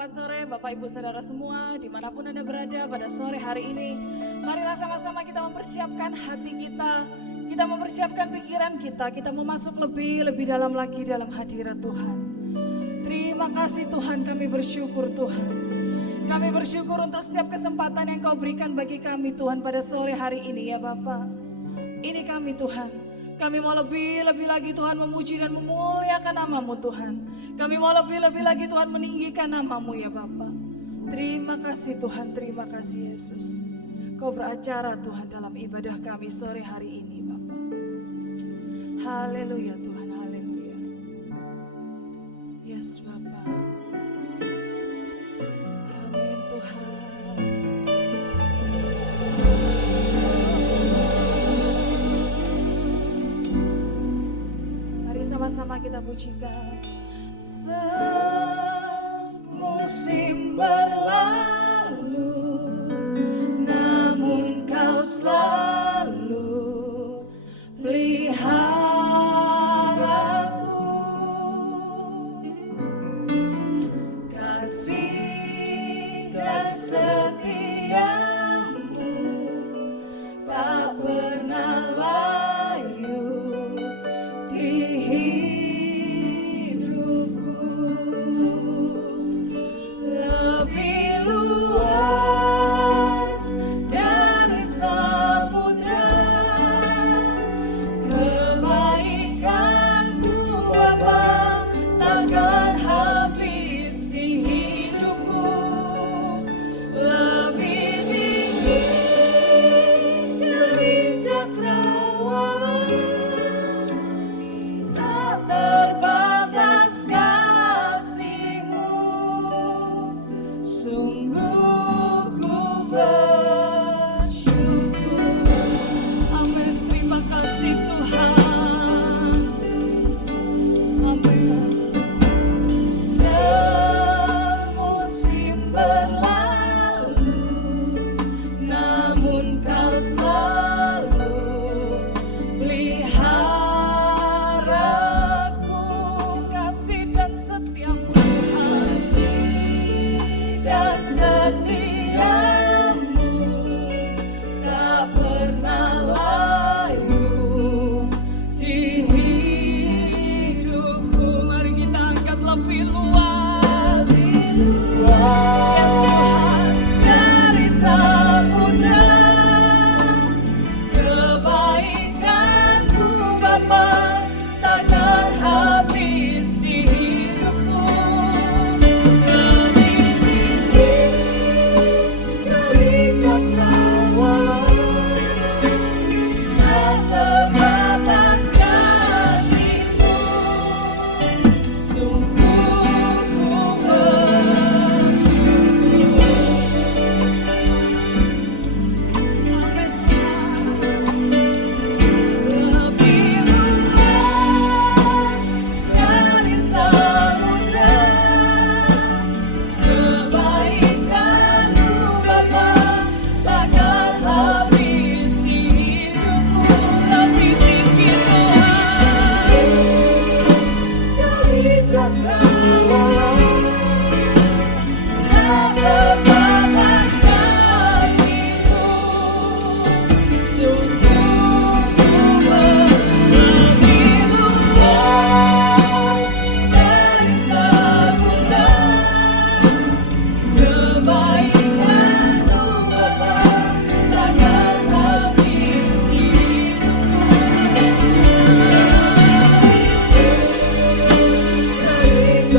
Selamat sore Bapak Ibu Saudara semua, dimanapun Anda berada pada sore hari ini. Marilah sama-sama kita mempersiapkan hati kita mempersiapkan pikiran kita mau masuk lebih dalam lagi dalam hadirat Tuhan. Terima kasih Tuhan, kami bersyukur Tuhan. Kami bersyukur untuk setiap kesempatan yang Kau berikan bagi kami Tuhan pada sore hari ini ya Bapak. Ini kami Tuhan. Kami mau lebih lagi Tuhan memuji dan memuliakan nama-Mu Tuhan. Kami mau lebih lagi Tuhan meninggikan nama-Mu ya Bapa. Terima kasih Tuhan, terima kasih Yesus. Kau beracara Tuhan dalam ibadah kami sore hari ini Bapa. Haleluya Tuhan, haleluya. Yes Bapa. Amin Tuhan. Sama-sama kita pujikan. Semusim berlalu, namun Kau selalu peliharaku. Kasih dan setiamu tak pernah layu di hidupku. Lebih luas dari samudra, kebaikan-Mu Bapa takkan habis di hidupku. Lebih tinggi dari cakrawala, tak terbatas kasih-Mu. Sungguh ku bersyukur. Amin, terima kasih Tuhan. Amin. Semusim berlalu, namun Kau selalu peliharaku. Kasih dan setia-Mu, kasih dan setia-Mu tak pernah layu di hidupku. Mari kita angkat lebih luas. Yes Tuhan, dari samudra, kebaikan-Mu Bapa takkan habis di hidupku. Lebih tinggi dari cakrawala, tak terbatas kasih-Mu. Sungguh ku bersyukur. Amin Tuhan. Lebih luas dari samudra, kebaikan-Mu Bapa takkan habis di hidupku. Lebih tinggi Tuhan dari cakrawala, tak terbatas kasih-Mu. Sungguh ku lebih luas dari samudra, kebaikan-Mu Bapa takkan habis di hidupku. Dari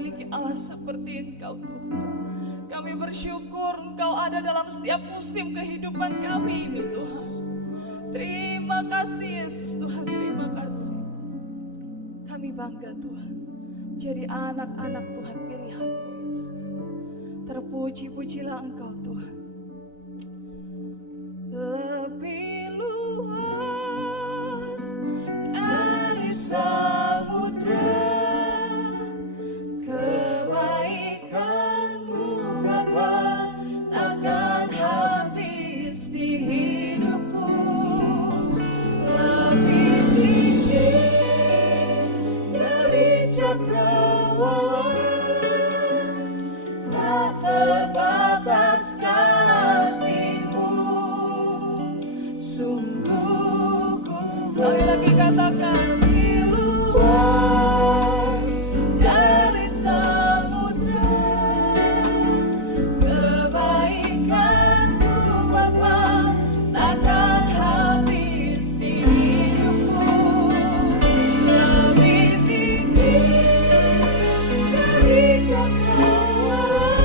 memiliki Allah seperti Engkau Tuhan. Kami bersyukur Engkau ada dalam setiap musim kehidupan kami ini Tuhan. Terima kasih Yesus Tuhan, terima kasih. Kami bangga Tuhan, jadi anak-anak Tuhan pilihan-Mu Yesus. Terpuji-pujilah Engkau Tuhan. Lebih luas dari samudra, kebaikan-Mu Bapa takkan habis di hidupku. Lebih tinggi dari cakrawala, tak terbatas kasih-Mu. Sungguh ku sekali lagi katakan, lebih luas dari samudra, kebaikan-Mu Bapa takkan habis di hidupku. Lebih tinggi dari cakrawala,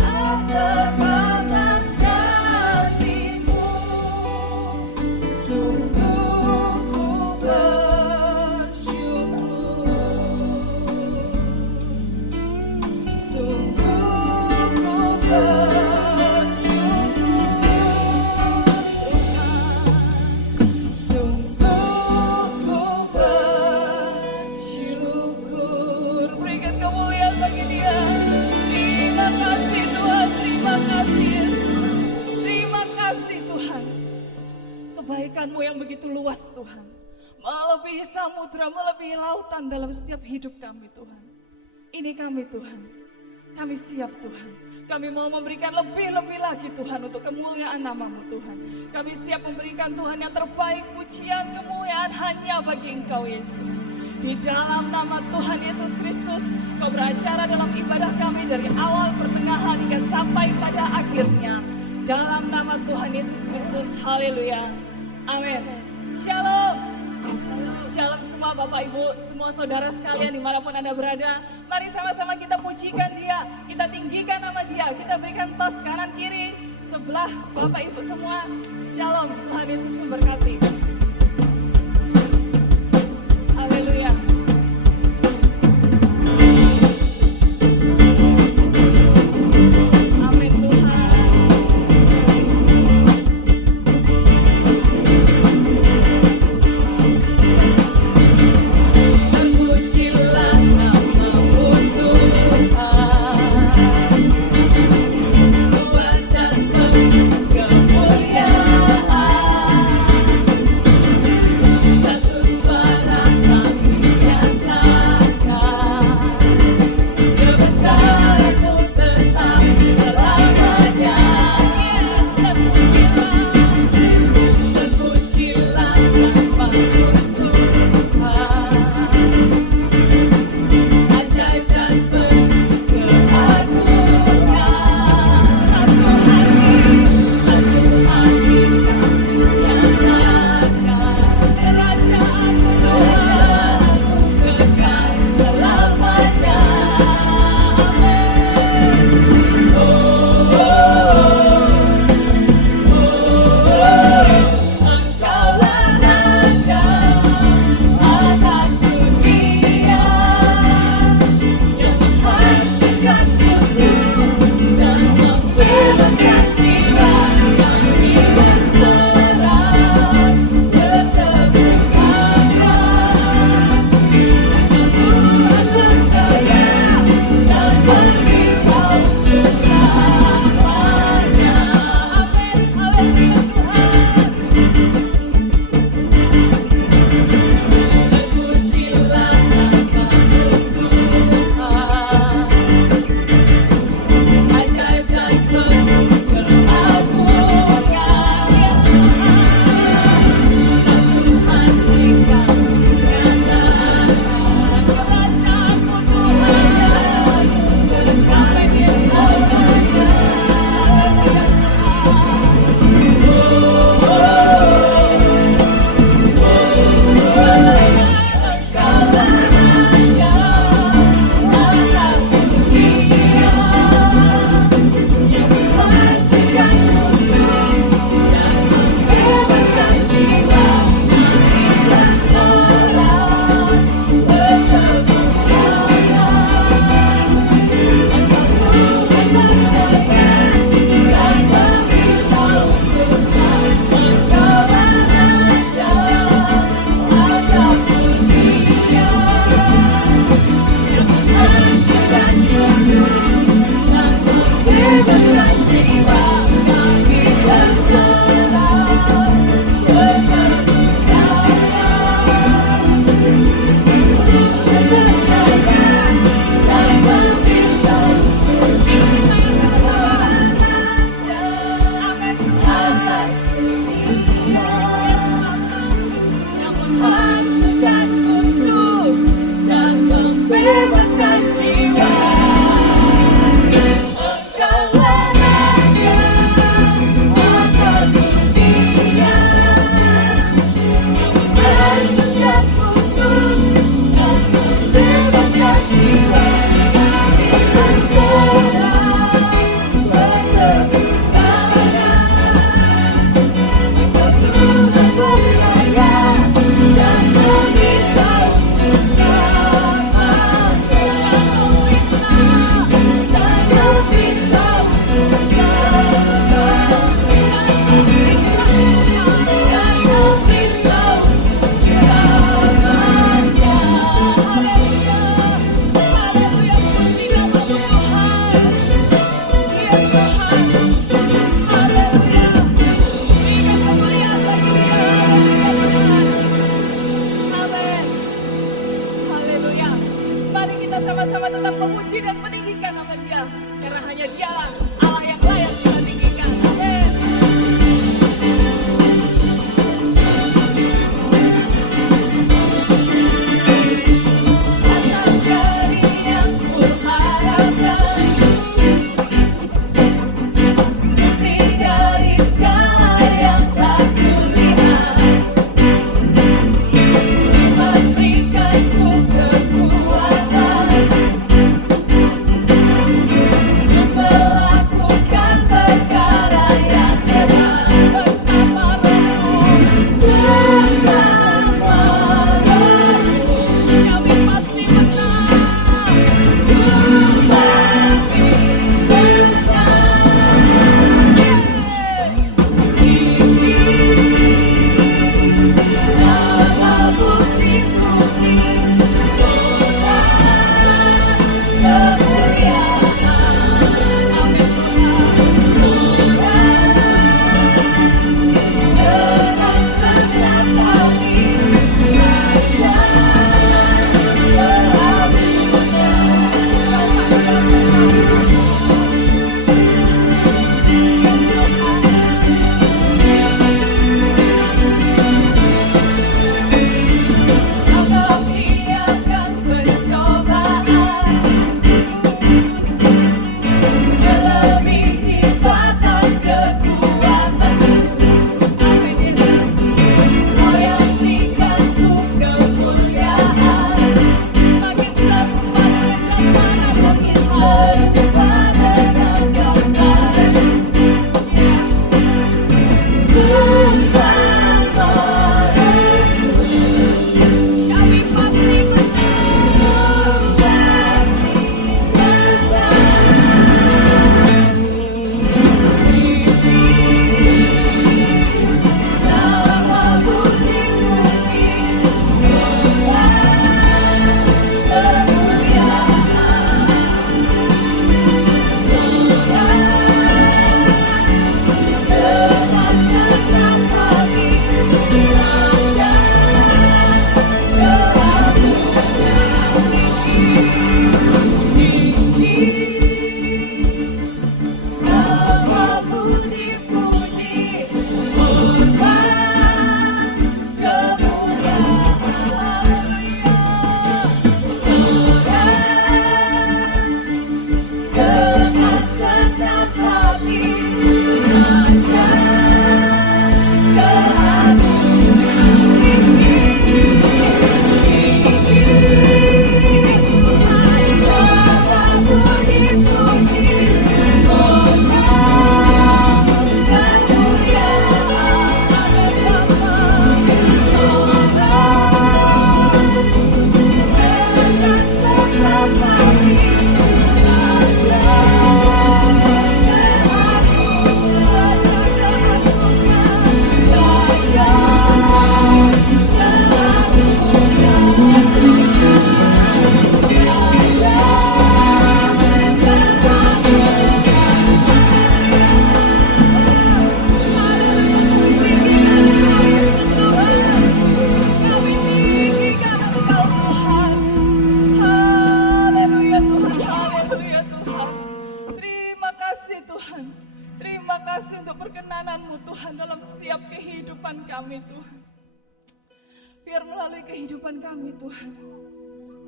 tak terbatas kasih-Mu. Sungguh ku bersyukur, sungguh ku bersyukur Tuhan, sungguh ku bersyukur. Berikan kemuliaan bagi Dia. Terima kasih Tuhan, terima kasih Yesus, terima kasih Tuhan. Kebaikan-Mu yang begitu luas Tuhan, melebihi samudra, melebihi lautan dalam setiap hidup kami Tuhan. Ini kami Tuhan, kami siap Tuhan. Kami mau memberikan lebih-lebih lagi Tuhan untuk kemuliaan nama-Mu Tuhan. Kami siap memberikan Tuhan yang terbaik, pujian, kemuliaan hanya bagi Engkau Yesus. Di dalam nama Tuhan Yesus Kristus, Kau beracara dalam ibadah kami dari awal, pertengahan hingga sampai pada akhirnya. Dalam nama Tuhan Yesus Kristus, haleluya. Amin. Shalom. Shalom semua Bapak Ibu, semua saudara sekalian dimanapun Anda berada. Mari sama-sama kita pujikan Dia, kita tinggikan nama Dia, kita berikan tos kanan kiri sebelah Bapak Ibu semua. Shalom, Tuhan Yesus memberkati. Haleluya. Amin Tuhan. Terpujilah nama-Mu Tuhan, Tuhan dan kemuliaan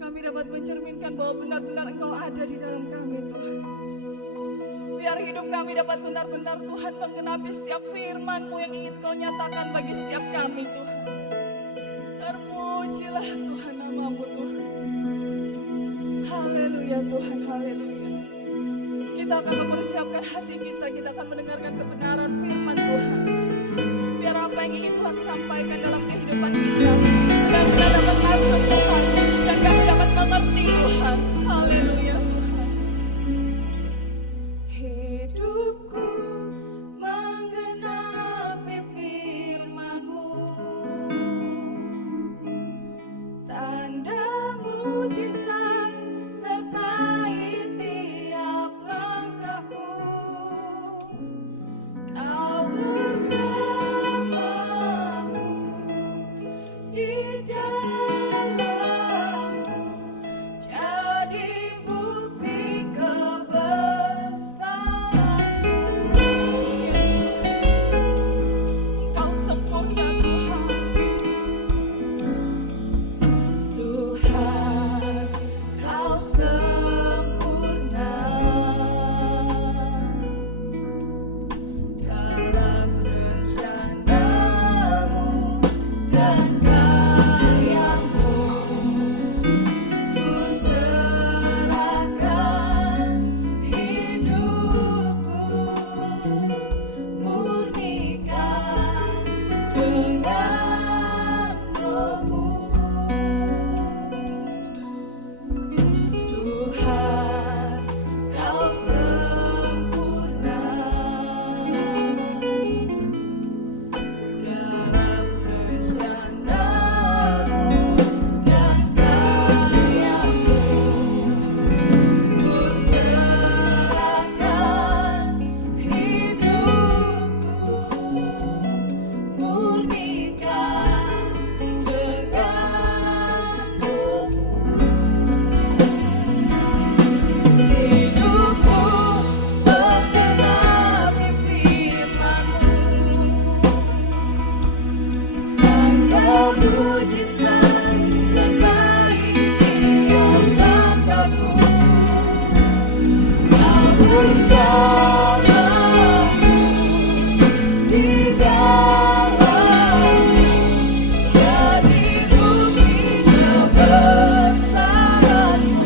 Kami dapat mencerminkan bahwa benar-benar Engkau ada di dalam kami Tuhan. Biar hidup kami dapat benar-benar Tuhan menggenapi setiap firman-Mu yang ingin Kau nyatakan bagi setiap kami Tuhan. Terpujilah Tuhan nama-Mu Tuhan. Haleluya Tuhan, haleluya. Kita akan mempersiapkan hati kita akan mendengarkan kebenaran firman Tuhan. Biar apa yang ingin Tuhan sampaikan dalam kehidupan kita benar-benar dapat masuk Tuhan, dan kami dapat mengerti Tuhan. Haleluya Tuhan. Hidupku menggenapi firman-Mu, tanda mujizat sertai tiap langkahku. Kau bersamamu di dalammu, jadi bukti kebesaran-Mu. Engkau sempurna Tuhan. Tuhan, Kau sempurna dalam rencana-Mu dan karya-Mu. Ku serahkan hidupku, murnikan dengan Roh-Mu. Tuhan, Kau sempurna dalam rencana-Mu dan karya-Mu. Ku serahkan hidupku, murnikan dengan Roh-Mu. Hidupku menggenapi firman-Mu, tanda mujizat sertai tiap langkahku. Kau bersamaku di dalammu, jadi bukti kebesaran-Mu.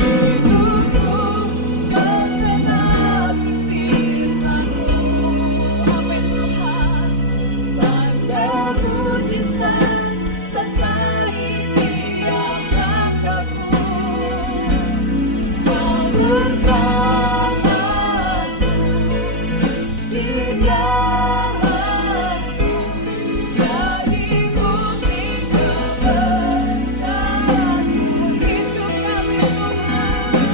Hidupku menggenapi firman-Mu. Amin Tuhan. Tanda mujizat sertai tiap langkahku. Kau bersamaku di dalamku, jadi bukti kebesaran-Mu. Hidup kami Tuhan,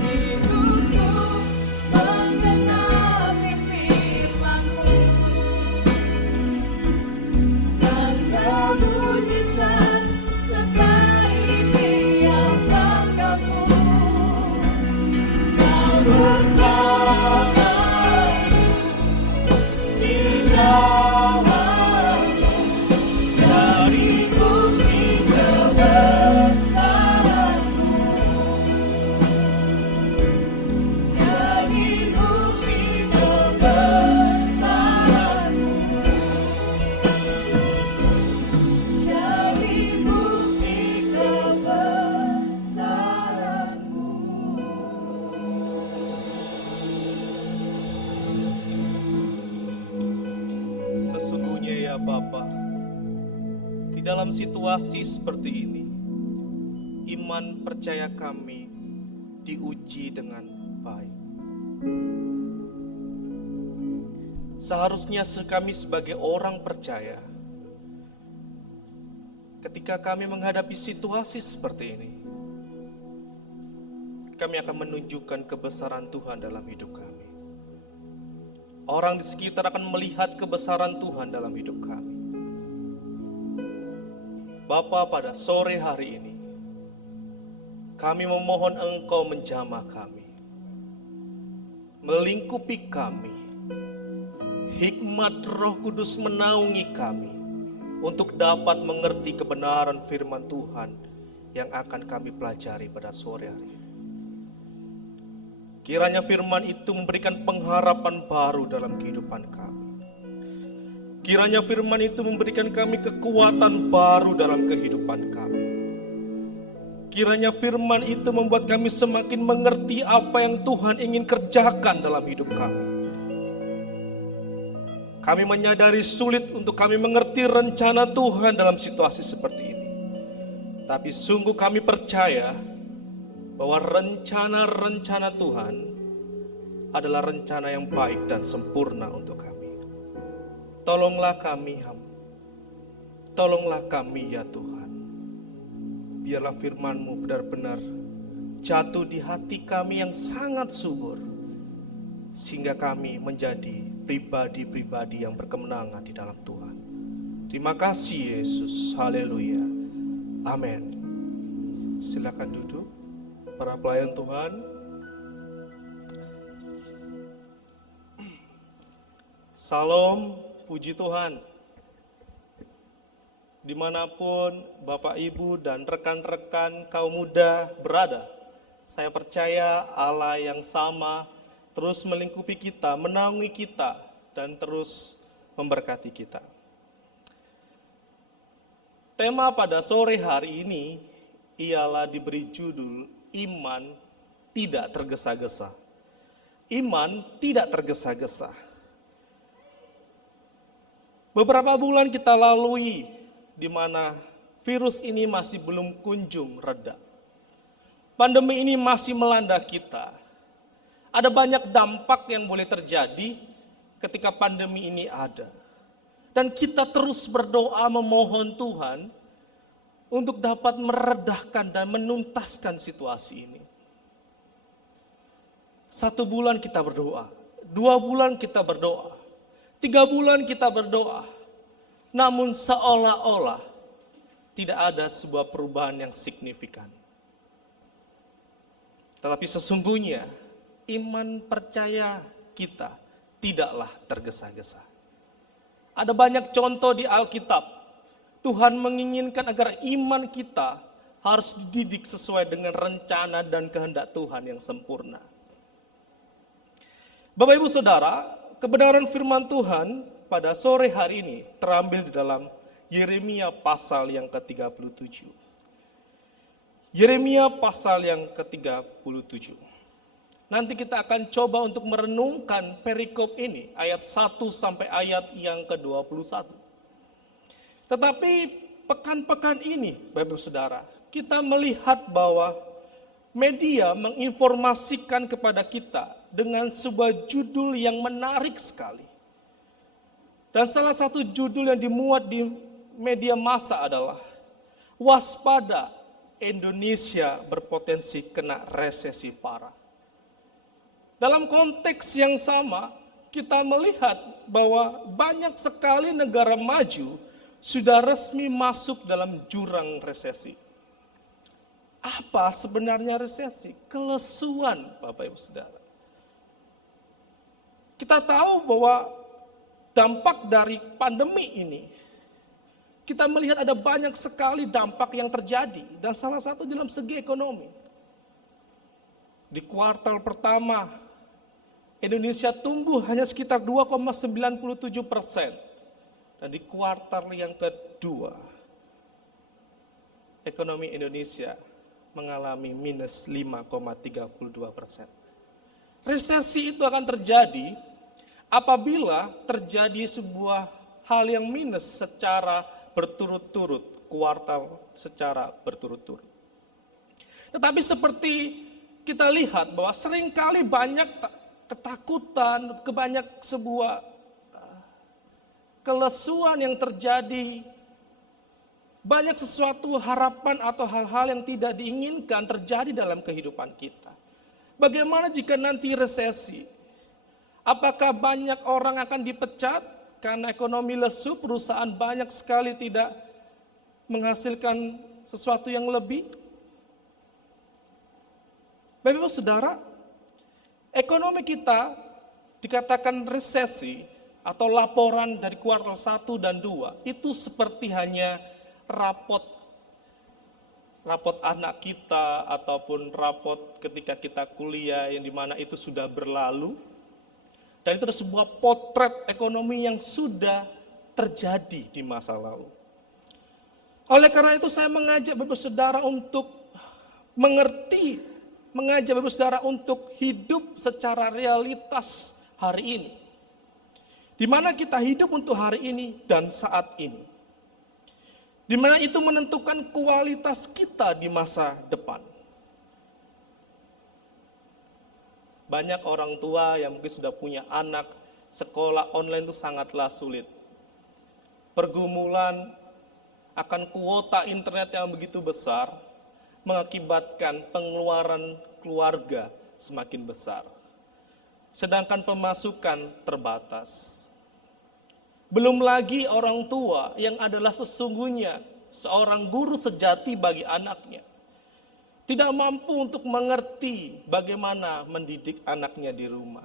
hidupku menggenapi firman-Mu, tanda mujizat sertai tiap langkahku. Kau bersamaku di dalammu, jadi bukti kebesaran-Mu. Jadi bukti kebesaran-Mu. Jadi bukti kebesaran-Mu. Sesungguhnya ya Bapa, di dalam situasi seperti ini, iman percaya kami diuji dengan baik. Seharusnya kami sebagai orang percaya, ketika kami menghadapi situasi seperti ini, kami akan menunjukkan kebesaran Tuhan dalam hidup kami. Orang di sekitar akan melihat kebesaran Tuhan dalam hidup kami. Bapa, pada sore hari ini, kami memohon Engkau menjamah kami, melingkupi kami, hikmat Roh Kudus menaungi kami, untuk dapat mengerti kebenaran firman Tuhan yang akan kami pelajari pada sore hari ini. Kiranya firman itu memberikan pengharapan baru dalam kehidupan kami. Kiranya firman itu memberikan kami kekuatan baru dalam kehidupan kami. Kiranya firman itu membuat kami semakin mengerti apa yang Tuhan ingin kerjakan dalam hidup kami. Kami menyadari sulit untuk kami mengerti rencana Tuhan dalam situasi seperti ini. Tapi sungguh kami percaya bahwa rencana-rencana Tuhan adalah rencana yang baik dan sempurna untuk kami. Tolonglah kami, tolonglah kami ya Tuhan. Biarlah firman-Mu benar-benar jatuh di hati kami yang sangat subur, sehingga kami menjadi pribadi-pribadi yang berkemenangan di dalam Tuhan. Terima kasih Yesus, haleluya, amin. Silakan duduk para pelayan Tuhan. Salam, puji Tuhan. Dimanapun Bapak Ibu dan rekan-rekan kaum muda berada, saya percaya Allah yang sama terus melingkupi kita, menaungi kita, dan terus memberkati kita. Tema pada sore hari ini ialah diberi judul Iman Tidak Tergesa-gesa. Iman tidak tergesa-gesa. Beberapa bulan kita lalui di mana virus ini masih belum kunjung reda. Pandemi ini masih melanda kita. Ada banyak dampak yang boleh terjadi ketika pandemi ini ada. Dan kita terus berdoa memohon Tuhan untuk dapat meredahkan dan menuntaskan situasi ini. 1 bulan kita berdoa, 2 bulan kita berdoa, 3 bulan kita berdoa. Namun seolah-olah tidak ada sebuah perubahan yang signifikan. Tetapi sesungguhnya iman percaya kita tidaklah tergesa-gesa. Ada banyak contoh di Alkitab. Tuhan menginginkan agar iman kita harus dididik sesuai dengan rencana dan kehendak Tuhan yang sempurna. Bapak Ibu Saudara, kebenaran firman Tuhan pada sore hari ini terambil di dalam Yeremia pasal yang ke-37. Yeremia pasal yang ke-37. Nanti kita akan coba untuk merenungkan perikop ini, ayat 1 sampai ayat yang ke-21. Tetapi pekan-pekan ini, Bapak Ibu Saudara, kita melihat bahwa media menginformasikan kepada kita dengan sebuah judul yang menarik sekali. Dan salah satu judul yang dimuat di media massa adalah waspada, Indonesia berpotensi kena resesi parah. Dalam konteks yang sama, kita melihat bahwa banyak sekali negara maju sudah resmi masuk dalam jurang resesi. Apa sebenarnya resesi? Kelesuan, Bapak Ibu Saudara. Kita tahu bahwa dampak dari pandemi ini, kita melihat ada banyak sekali dampak yang terjadi, dan salah satu dalam segi ekonomi. Di kuartal pertama, Indonesia tumbuh hanya sekitar 2,97%. Dan di kuartal yang kedua, ekonomi Indonesia mengalami minus 5,32%. Resesi itu akan terjadi apabila terjadi sebuah hal yang minus secara berturut-turut, kuartal secara berturut-turut. Tetapi seperti kita lihat bahwa seringkali banyak ketakutan, banyak sebuah kelesuan yang terjadi, banyak sesuatu harapan atau hal-hal yang tidak diinginkan terjadi dalam kehidupan kita. Bagaimana jika nanti resesi? Apakah banyak orang akan dipecat karena ekonomi lesu, perusahaan banyak sekali tidak menghasilkan sesuatu yang lebih? Bapak Ibu Saudara, ekonomi kita dikatakan resesi atau laporan dari kuartal 1 dan 2 itu seperti hanya rapot anak kita ataupun rapot ketika kita kuliah yang dimana itu sudah berlalu. Dan itu adalah sebuah potret ekonomi yang sudah terjadi di masa lalu. Oleh karena itu saya mengajak Bapak Saudara untuk mengerti, mengajak Bapak Saudara untuk hidup secara realitas hari ini. Di mana kita hidup untuk hari ini dan saat ini. Di mana itu menentukan kualitas kita di masa depan. Banyak orang tua yang mungkin sudah punya anak, sekolah online itu sangatlah sulit. Pergumulan akan kuota internet yang begitu besar, mengakibatkan pengeluaran keluarga semakin besar. Sedangkan pemasukan terbatas. Belum lagi orang tua yang adalah sesungguhnya seorang guru sejati bagi anaknya. Tidak mampu untuk mengerti bagaimana mendidik anaknya di rumah.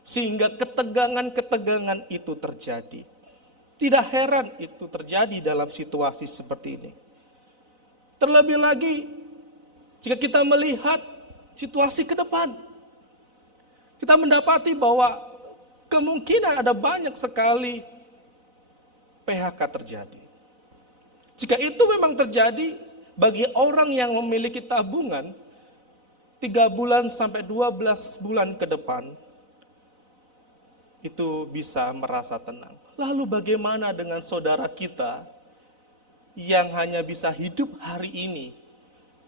Sehingga ketegangan-ketegangan itu terjadi. Tidak heran itu terjadi dalam situasi seperti ini. Terlebih lagi, jika kita melihat situasi ke depan, kita mendapati bahwa kemungkinan ada banyak sekali PHK terjadi. Jika itu memang terjadi, bagi orang yang memiliki tabungan 3 bulan sampai 12 bulan ke depan, itu bisa merasa tenang. Lalu bagaimana dengan saudara kita yang hanya bisa hidup hari ini,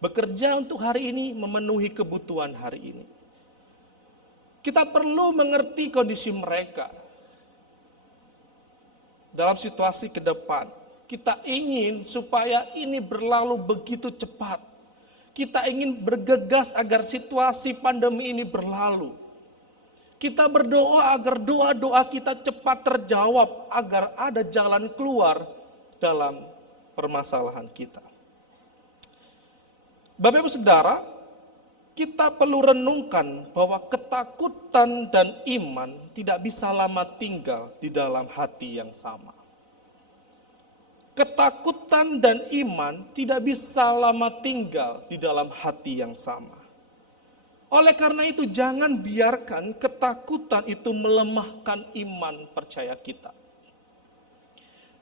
bekerja untuk hari ini, memenuhi kebutuhan hari ini? Kita perlu mengerti kondisi mereka. Dalam situasi ke depan, kita ingin supaya ini berlalu begitu cepat. Kita ingin bergegas agar situasi pandemi ini berlalu. Kita berdoa agar doa-doa kita cepat terjawab, agar ada jalan keluar dalam permasalahan kita. Bapak Ibu Saudara, kita perlu renungkan bahwa ketakutan dan iman tidak bisa lama tinggal di dalam hati yang sama. Ketakutan dan iman tidak bisa lama tinggal di dalam hati yang sama. Oleh karena itu jangan biarkan ketakutan itu melemahkan iman percaya kita.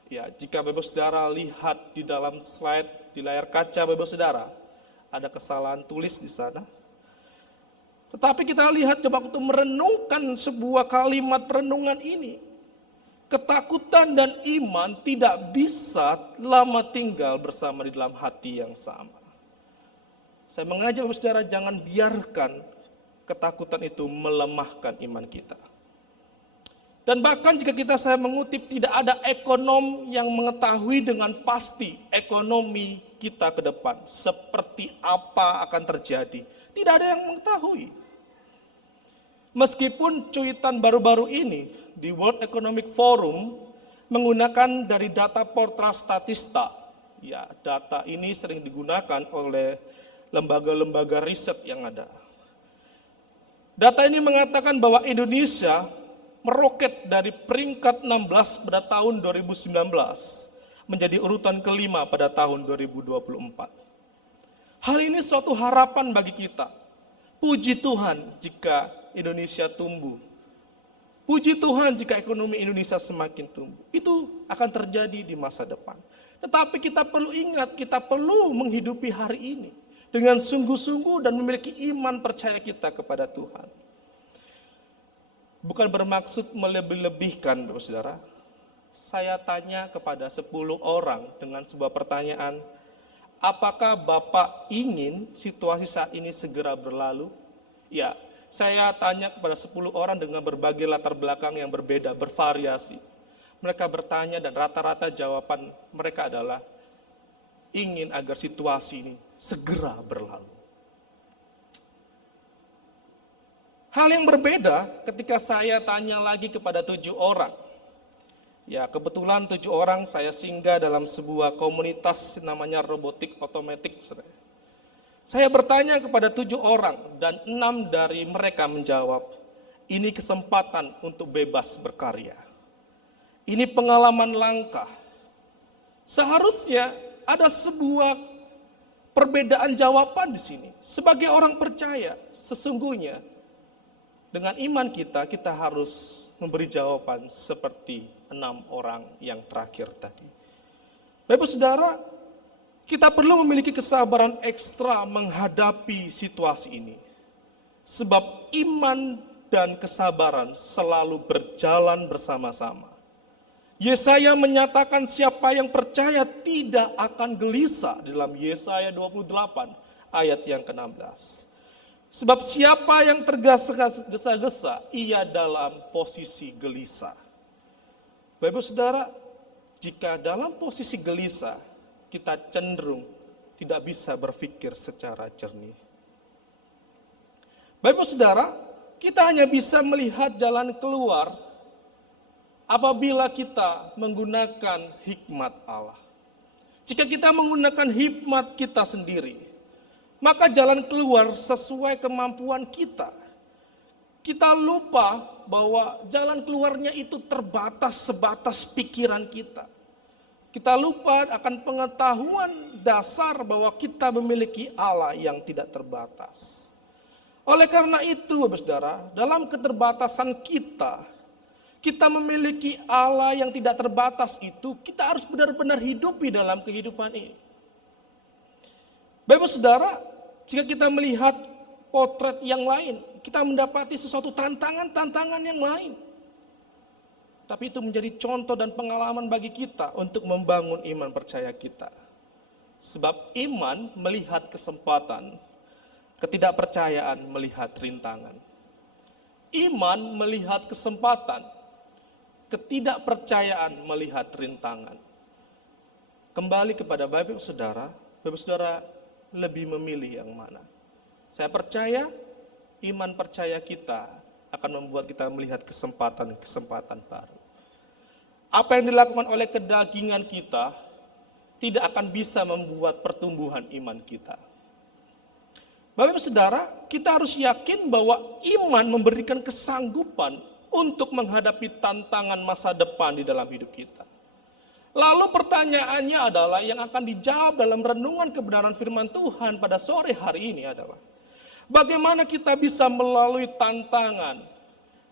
Ya, jika Bapak Saudara lihat di dalam slide di layar kaca Bapak Saudara, ada kesalahan tulis di sana. Tetapi kita lihat coba untuk merenungkan sebuah kalimat perenungan ini. Ketakutan dan iman tidak bisa lama tinggal bersama di dalam hati yang sama. Saya mengajak Bapak Saudara jangan biarkan ketakutan itu melemahkan iman kita. Dan bahkan jika saya mengutip, tidak ada ekonom yang mengetahui dengan pasti ekonomi kita ke depan. Seperti apa akan terjadi. Tidak ada yang mengetahui. Meskipun cuitan baru-baru ini di World Economic Forum menggunakan dari data portal Statista. Ya, data ini sering digunakan oleh lembaga-lembaga riset yang ada. Data ini mengatakan bahwa Indonesia meroket dari peringkat 16 pada tahun 2019 menjadi urutan kelima pada tahun 2024. Hal ini suatu harapan bagi kita. Puji Tuhan jika Indonesia tumbuh. Puji Tuhan jika ekonomi Indonesia semakin tumbuh. Itu akan terjadi di masa depan. Tetapi kita perlu ingat, kita perlu menghidupi hari ini dengan sungguh-sungguh dan memiliki iman percaya kita kepada Tuhan. Bukan bermaksud melebih-lebihkan, Bapak Saudara. Saya tanya kepada 10 orang dengan sebuah pertanyaan, apakah Bapak ingin situasi saat ini segera berlalu? Ya, saya tanya kepada 10 orang dengan berbagai latar belakang yang berbeda, bervariasi. Mereka bertanya dan rata-rata jawaban mereka adalah ingin agar situasi ini segera berlalu. Hal yang berbeda ketika saya tanya lagi kepada 7 orang. Ya, kebetulan 7 orang saya singgah dalam sebuah komunitas namanya robotik otomatik. Saya bertanya kepada 7 orang dan 6 dari mereka menjawab, ini kesempatan untuk bebas berkarya. Ini pengalaman langka. Seharusnya ada sebuah perbedaan jawaban di sini. Sebagai orang percaya, sesungguhnya dengan iman kita, kita harus memberi jawaban seperti 6 orang yang terakhir tadi. Bapak Saudara, kita perlu memiliki kesabaran ekstra menghadapi situasi ini. Sebab iman dan kesabaran selalu berjalan bersama-sama. Yesaya menyatakan siapa yang percaya tidak akan gelisah dalam Yesaya 28 ayat yang ke-16. Sebab siapa yang tergesa-gesa, ia dalam posisi gelisah. Bapak Saudara, jika dalam posisi gelisah, kita cenderung tidak bisa berpikir secara jernih. Bapak Saudara, kita hanya bisa melihat jalan keluar apabila kita menggunakan hikmat Allah. Jika kita menggunakan hikmat kita sendiri, maka jalan keluar sesuai kemampuan kita. Kita lupa bahwa jalan keluarnya itu terbatas sebatas pikiran kita. Kita lupa akan pengetahuan dasar bahwa kita memiliki Allah yang tidak terbatas. Oleh karena itu, Bapak Saudara, dalam keterbatasan kita memiliki Allah yang tidak terbatas itu, kita harus benar-benar hidupi dalam kehidupan ini. Bapak Saudara, jika kita melihat potret yang lain, kita mendapati sesuatu tantangan yang lain. Tapi itu menjadi contoh dan pengalaman bagi kita untuk membangun iman percaya kita. Sebab iman melihat kesempatan, ketidakpercayaan melihat rintangan. Iman melihat kesempatan, ketidakpercayaan melihat rintangan. Kembali kepada Bapak Saudara lebih memilih yang mana? Saya percaya iman percaya kita akan membuat kita melihat kesempatan-kesempatan baru. Apa yang dilakukan oleh kedagingan kita tidak akan bisa membuat pertumbuhan iman kita. Bapak Saudara, kita harus yakin bahwa iman memberikan kesanggupan untuk menghadapi tantangan masa depan di dalam hidup kita. Lalu pertanyaannya adalah yang akan dijawab dalam renungan kebenaran firman Tuhan pada sore hari ini adalah, bagaimana kita bisa melalui tantangan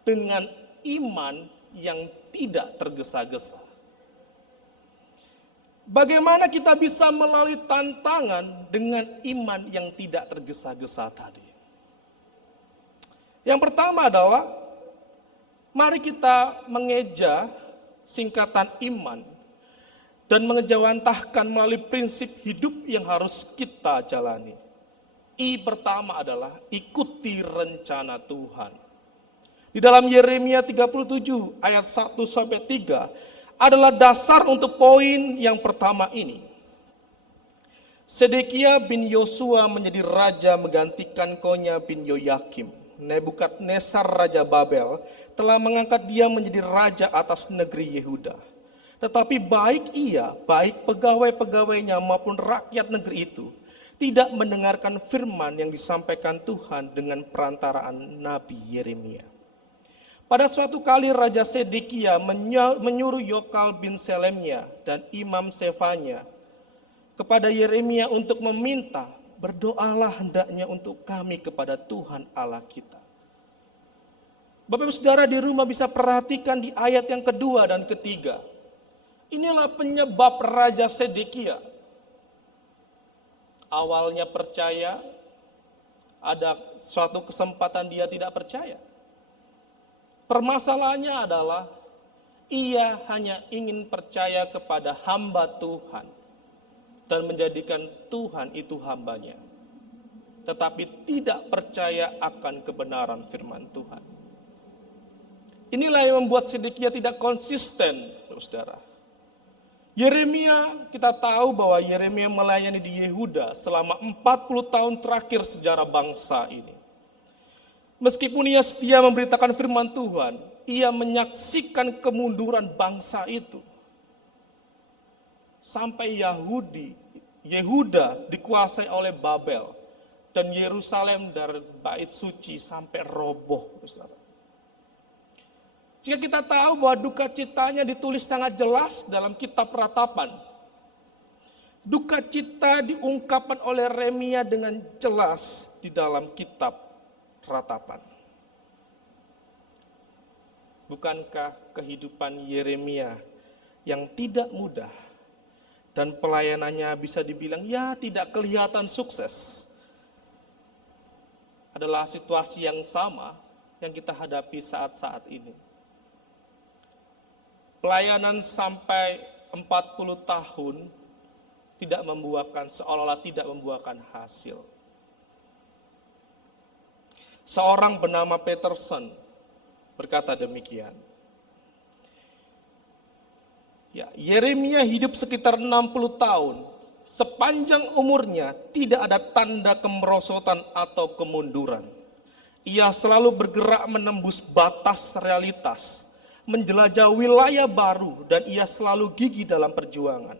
dengan iman yang tidak tergesa-gesa? Bagaimana kita bisa melalui tantangan dengan iman yang tidak tergesa-gesa tadi? Yang pertama adalah, mari kita mengeja singkatan iman dan mengejawantahkan melalui prinsip hidup yang harus kita jalani. I pertama adalah ikuti rencana Tuhan. Di dalam Yeremia 37 ayat 1-3 adalah dasar untuk poin yang pertama ini. Sedekia bin Yosua menjadi raja menggantikan Konya bin Yoyakim. Nebukadnezar raja Babel telah mengangkat dia menjadi raja atas negeri Yehuda. Tetapi baik pegawai-pegawainya maupun rakyat negeri itu tidak mendengarkan firman yang disampaikan Tuhan dengan perantaraan Nabi Yeremia. Pada suatu kali Raja Sedekia menyuruh Yokal bin Selemnya dan Imam Sefanya kepada Yeremia untuk meminta, berdoalah hendaknya untuk kami kepada Tuhan Allah kita. Bapak Saudara di rumah bisa perhatikan di ayat yang kedua dan ketiga. Inilah penyebab Raja Sedekia. Awalnya percaya, ada suatu kesempatan dia tidak percaya. Permasalahannya adalah ia hanya ingin percaya kepada hamba Tuhan dan menjadikan Tuhan itu hambanya, tetapi tidak percaya akan kebenaran firman Tuhan. Inilah yang membuat Sedekia tidak konsisten, saudara. Yeremia, kita tahu bahwa Yeremia melayani di Yehuda selama 40 tahun terakhir sejarah bangsa ini. Meskipun ia setia memberitakan firman Tuhan, ia menyaksikan kemunduran bangsa itu. Sampai Yehuda dikuasai oleh Babel, dan Yerusalem dari bait suci sampai roboh. Jika kita tahu bahwa duka citanya ditulis sangat jelas dalam kitab Ratapan. Duka cita diungkapkan oleh Yeremia dengan jelas di dalam kitab Ratapan. Bukankah kehidupan Yeremia yang tidak mudah dan pelayanannya bisa dibilang ya tidak kelihatan sukses adalah situasi yang sama yang kita hadapi saat-saat ini. Pelayanan sampai 40 tahun seolah-olah tidak membuahkan hasil. Seorang bernama Peterson berkata demikian. Ya, Yeremia hidup sekitar 60 tahun. Sepanjang umurnya tidak ada tanda kemerosotan atau kemunduran. Ia selalu bergerak menembus batas realitas, menjelajah wilayah baru, dan ia selalu gigih dalam perjuangan,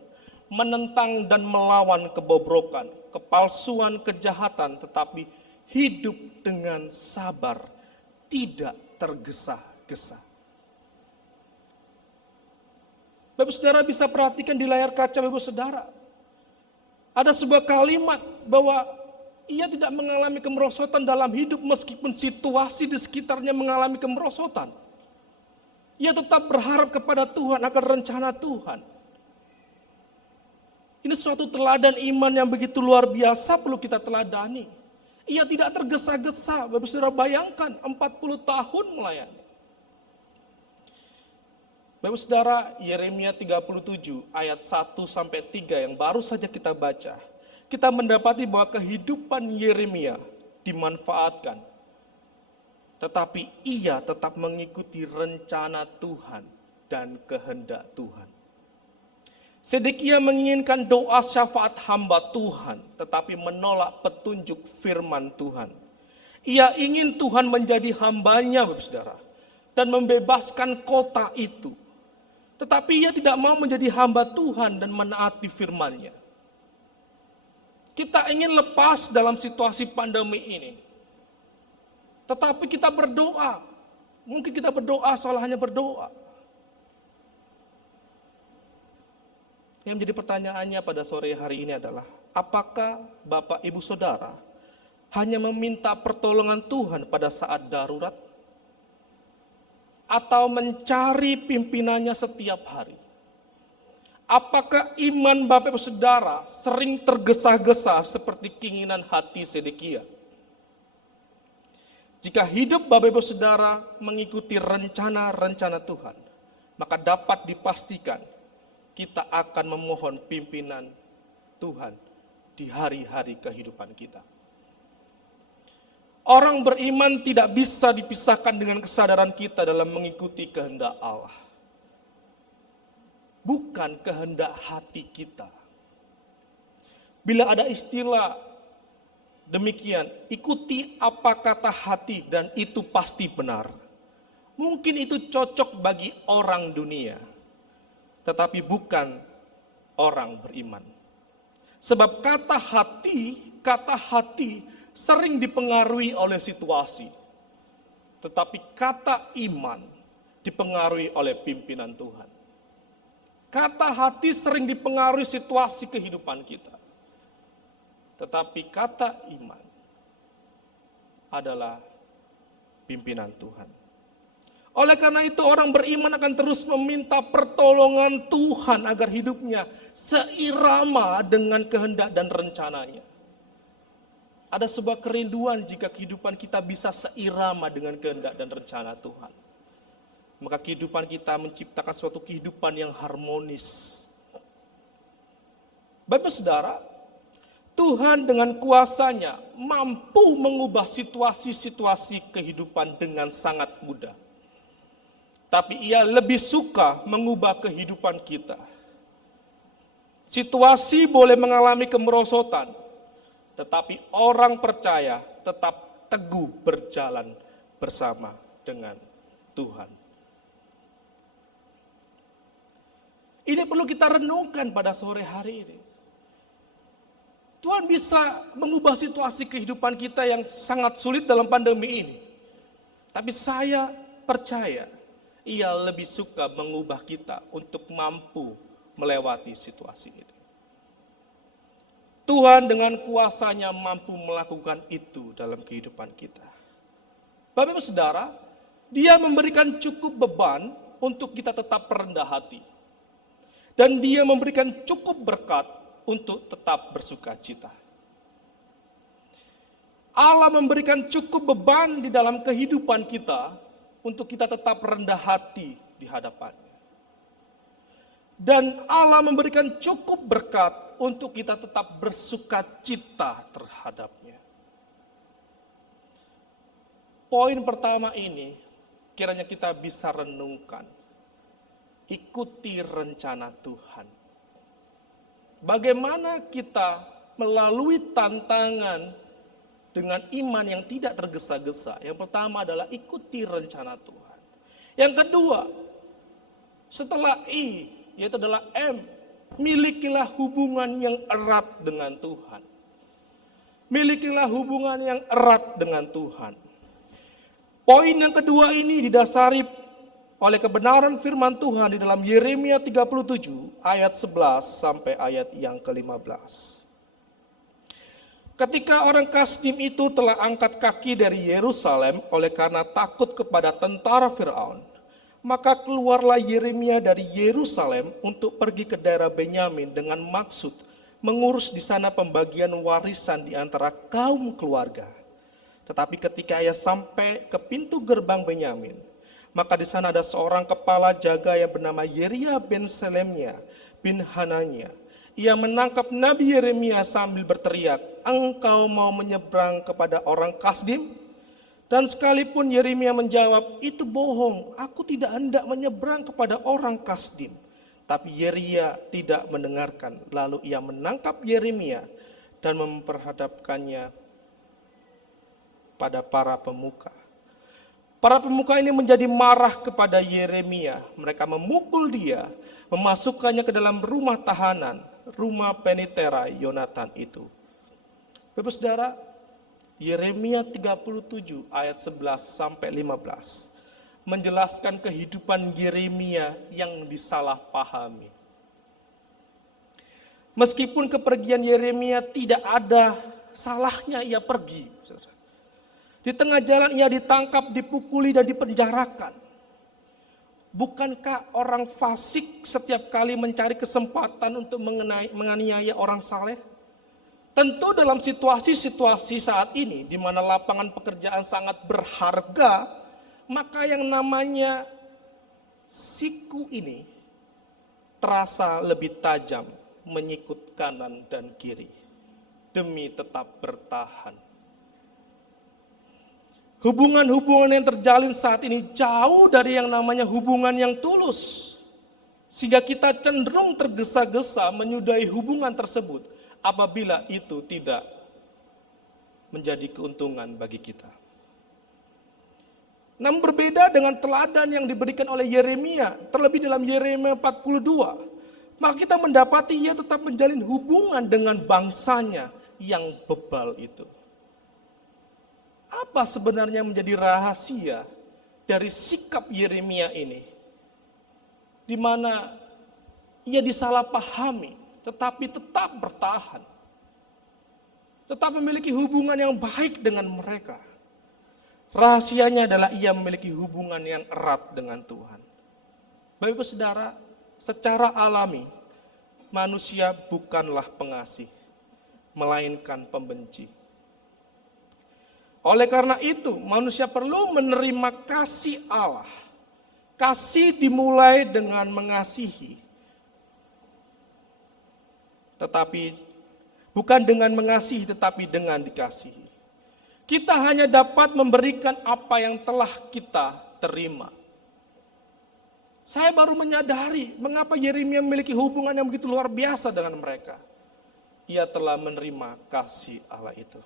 menentang dan melawan kebobrokan, kepalsuan, kejahatan, tetapi hidup dengan sabar, tidak tergesa-gesa. Bapak Saudara bisa perhatikan di layar kaca Bapak Saudara. Ada sebuah kalimat bahwa ia tidak mengalami kemerosotan dalam hidup meskipun situasi di sekitarnya mengalami kemerosotan. Ia tetap berharap kepada Tuhan akan rencana Tuhan. Ini suatu teladan iman yang begitu luar biasa perlu kita teladani. Ia tidak tergesa-gesa. Bapak Saudara bayangkan 40 tahun melayani. Bapak Saudara, Yeremia 37 ayat 1-3 yang baru saja kita baca, kita mendapati bahwa kehidupan Yeremia dimanfaatkan, tetapi ia tetap mengikuti rencana Tuhan dan kehendak Tuhan. Sedekia menginginkan doa syafaat hamba Tuhan, tetapi menolak petunjuk firman Tuhan. Ia ingin Tuhan menjadi hambanya, Bapak Saudara, dan membebaskan kota itu. Tetapi ia tidak mau menjadi hamba Tuhan dan menaati firman-Nya. Kita ingin lepas dalam situasi pandemi ini. Tetapi kita berdoa. Mungkin kita berdoa seolah hanya berdoa. Yang menjadi pertanyaannya pada sore hari ini adalah, apakah Bapak Ibu Saudara hanya meminta pertolongan Tuhan pada saat darurat? Atau mencari pimpinannya setiap hari? Apakah iman Bapak Ibu Saudara sering tergesa-gesa seperti keinginan hati Sedekia? Jika hidup Bapak Ibu Saudara mengikuti rencana-rencana Tuhan, maka dapat dipastikan kita akan memohon pimpinan Tuhan di hari-hari kehidupan kita. Orang beriman tidak bisa dipisahkan dengan kesadaran kita dalam mengikuti kehendak Allah. Bukan kehendak hati kita. Bila ada istilah demikian, ikuti apa kata hati dan itu pasti benar. Mungkin itu cocok bagi orang dunia, tetapi bukan orang beriman. Sebab kata hati sering dipengaruhi oleh situasi. Tetapi kata iman dipengaruhi oleh pimpinan Tuhan. Kata hati sering dipengaruhi situasi kehidupan kita. Tetapi kata iman adalah pimpinan Tuhan. Oleh karena itu orang beriman akan terus meminta pertolongan Tuhan agar hidupnya seirama dengan kehendak dan rencananya. Ada sebuah kerinduan jika kehidupan kita bisa seirama dengan kehendak dan rencana Tuhan. Maka kehidupan kita menciptakan suatu kehidupan yang harmonis. Bapak Saudara, Tuhan dengan kuasa-Nya mampu mengubah situasi-situasi kehidupan dengan sangat mudah. Tapi Ia lebih suka mengubah kehidupan kita. Situasi boleh mengalami kemerosotan, tetapi orang percaya tetap teguh berjalan bersama dengan Tuhan. Ini perlu kita renungkan pada sore hari ini. Tuhan bisa mengubah situasi kehidupan kita yang sangat sulit dalam pandemi ini. Tapi saya percaya Ia lebih suka mengubah kita untuk mampu melewati situasi ini. Tuhan dengan kuasa-Nya mampu melakukan itu dalam kehidupan kita. Bapak Ibu Saudara, Dia memberikan cukup beban untuk kita tetap rendah hati. Dan Dia memberikan cukup berkat untuk tetap bersuka cita. Allah memberikan cukup beban di dalam kehidupan kita untuk kita tetap rendah hati di hadapan-Nya. Dan Allah memberikan cukup berkat untuk kita tetap bersuka cita terhadapnya. Poin pertama ini kiranya kita bisa renungkan. Ikuti rencana Tuhan. Bagaimana kita melalui tantangan dengan iman yang tidak tergesa-gesa. Yang pertama adalah ikuti rencana Tuhan. Yang kedua, setelah I, yaitu adalah M, milikilah hubungan yang erat dengan Tuhan. Milikilah hubungan yang erat dengan Tuhan. Poin yang kedua ini didasari oleh kebenaran firman Tuhan di dalam Yeremia 37 ayat 11 sampai ayat yang ke-15. Ketika orang Kasdim itu telah angkat kaki dari Yerusalem oleh karena takut kepada tentara Firaun, maka keluarlah Yeremia dari Yerusalem untuk pergi ke daerah Benyamin dengan maksud mengurus di sana pembagian warisan di antara kaum keluarga. Tetapi ketika ia sampai ke pintu gerbang Benyamin, maka di sana ada seorang kepala jaga yang bernama Yeria bin Selemia bin Hanania. Ia menangkap Nabi Yeremia sambil berteriak, "Engkau mau menyeberang kepada orang Kasdim?" Dan sekalipun Yeremia menjawab, "Itu bohong, aku tidak hendak menyeberang kepada orang Kasdim." Tapi Yeria tidak mendengarkan. Lalu ia menangkap Yeremia dan memperhadapkannya pada para pemuka. Para pemuka ini menjadi marah kepada Yeremia. Mereka memukul dia, memasukkannya ke dalam rumah tahanan, rumah penitera Yonatan itu. Bapak Saudara, Yeremia 37 ayat 11 sampai 15 menjelaskan kehidupan Yeremia yang disalahpahami. Meskipun kepergian Yeremia tidak ada salahnya ia pergi. Di tengah jalan ia ditangkap, dipukuli dan dipenjarakan. Bukankah orang fasik setiap kali mencari kesempatan untuk menganiaya orang saleh? Tentu dalam situasi-situasi saat ini di mana lapangan pekerjaan sangat berharga, maka yang namanya siku ini terasa lebih tajam menyikut kanan dan kiri demi tetap bertahan. Hubungan-hubungan yang terjalin saat ini jauh dari yang namanya hubungan yang tulus. Sehingga kita cenderung tergesa-gesa menyudahi hubungan tersebut apabila itu tidak menjadi keuntungan bagi kita. Namun berbeda dengan teladan yang diberikan oleh Yeremia, terlebih dalam Yeremia 42, maka kita mendapati ia tetap menjalin hubungan dengan bangsanya yang bebal itu. Apa sebenarnya menjadi rahasia dari sikap Yeremia ini? Di mana ia disalahpahami, tetapi tetap bertahan. Tetap memiliki hubungan yang baik dengan mereka. Rahasianya adalah ia memiliki hubungan yang erat dengan Tuhan. Bapak Ibu Saudara, secara alami, manusia bukanlah pengasih, melainkan pembenci. Oleh karena itu, manusia perlu menerima kasih Allah. Kasih dimulai dengan mengasihi. Tetapi bukan dengan mengasihi, tetapi dengan dikasihi. Kita hanya dapat memberikan apa yang telah kita terima. Saya baru menyadari mengapa Yeremia memiliki hubungan yang begitu luar biasa dengan mereka. Ia telah menerima kasih Allah itu.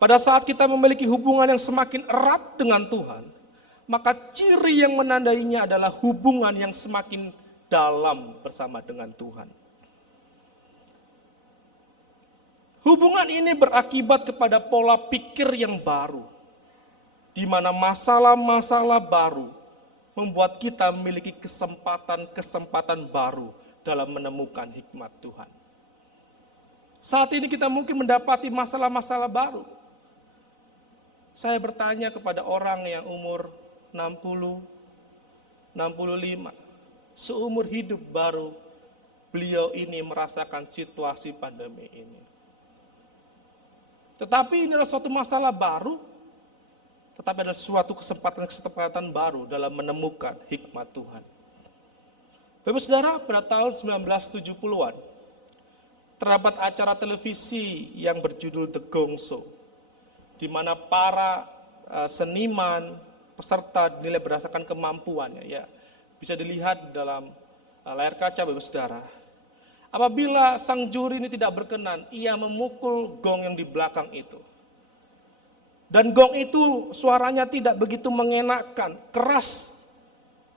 Pada saat kita memiliki hubungan yang semakin erat dengan Tuhan, maka ciri yang menandainya adalah hubungan yang semakin dalam bersama dengan Tuhan. Hubungan ini berakibat kepada pola pikir yang baru, di mana masalah-masalah baru membuat kita memiliki kesempatan-kesempatan baru dalam menemukan hikmat Tuhan. Saat ini kita mungkin mendapati masalah-masalah baru. Saya bertanya kepada orang yang umur 60, 65, seumur hidup baru beliau ini merasakan situasi pandemi ini. Tetapi ini adalah suatu masalah baru, tetapi ada suatu kesempatan baru dalam menemukan hikmat Tuhan. Bapak Saudara, pada tahun 1970-an, terdapat acara televisi yang berjudul The Gong Show, di mana para seniman, peserta dinilai berdasarkan kemampuannya. Ya, bisa dilihat dalam layar kaca Bapak Saudara. Apabila sang juri ini tidak berkenan, ia memukul gong yang di belakang itu. Dan gong itu suaranya tidak begitu mengenakan, keras,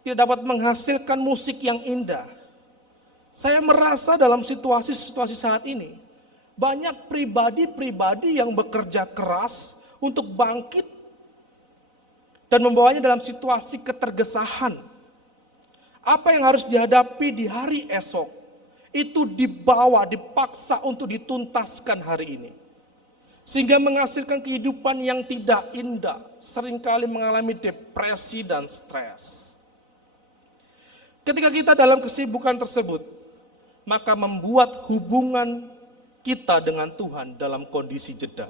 tidak dapat menghasilkan musik yang indah. Saya merasa dalam situasi-situasi saat ini, banyak pribadi-pribadi yang bekerja keras untuk bangkit dan membawanya dalam situasi ketergesahan. Apa yang harus dihadapi di hari esok, itu dibawa, dipaksa untuk dituntaskan hari ini. Sehingga menghasilkan kehidupan yang tidak indah, seringkali mengalami depresi dan stres. Ketika kita dalam kesibukan tersebut, maka membuat hubungan kita dengan Tuhan dalam kondisi jeda.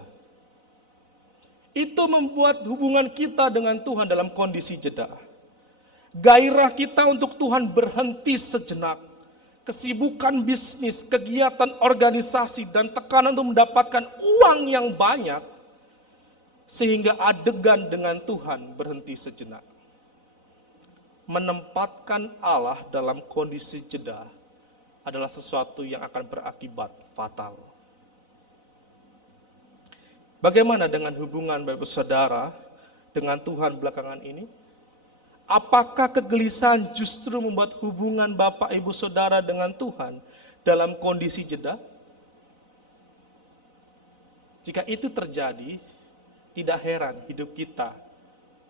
Itu membuat hubungan kita dengan Tuhan dalam kondisi jeda. Gairah kita untuk Tuhan berhenti sejenak. Kesibukan bisnis, kegiatan organisasi, dan tekanan untuk mendapatkan uang yang banyak, sehingga adegan dengan Tuhan berhenti sejenak. Menempatkan Allah dalam kondisi jeda adalah sesuatu yang akan berakibat fatal. Bagaimana dengan hubungan Bapak Saudara dengan Tuhan belakangan ini? Apakah kegelisahan justru membuat hubungan Bapak Ibu Saudara dengan Tuhan dalam kondisi jeda? Jika itu terjadi, tidak heran hidup kita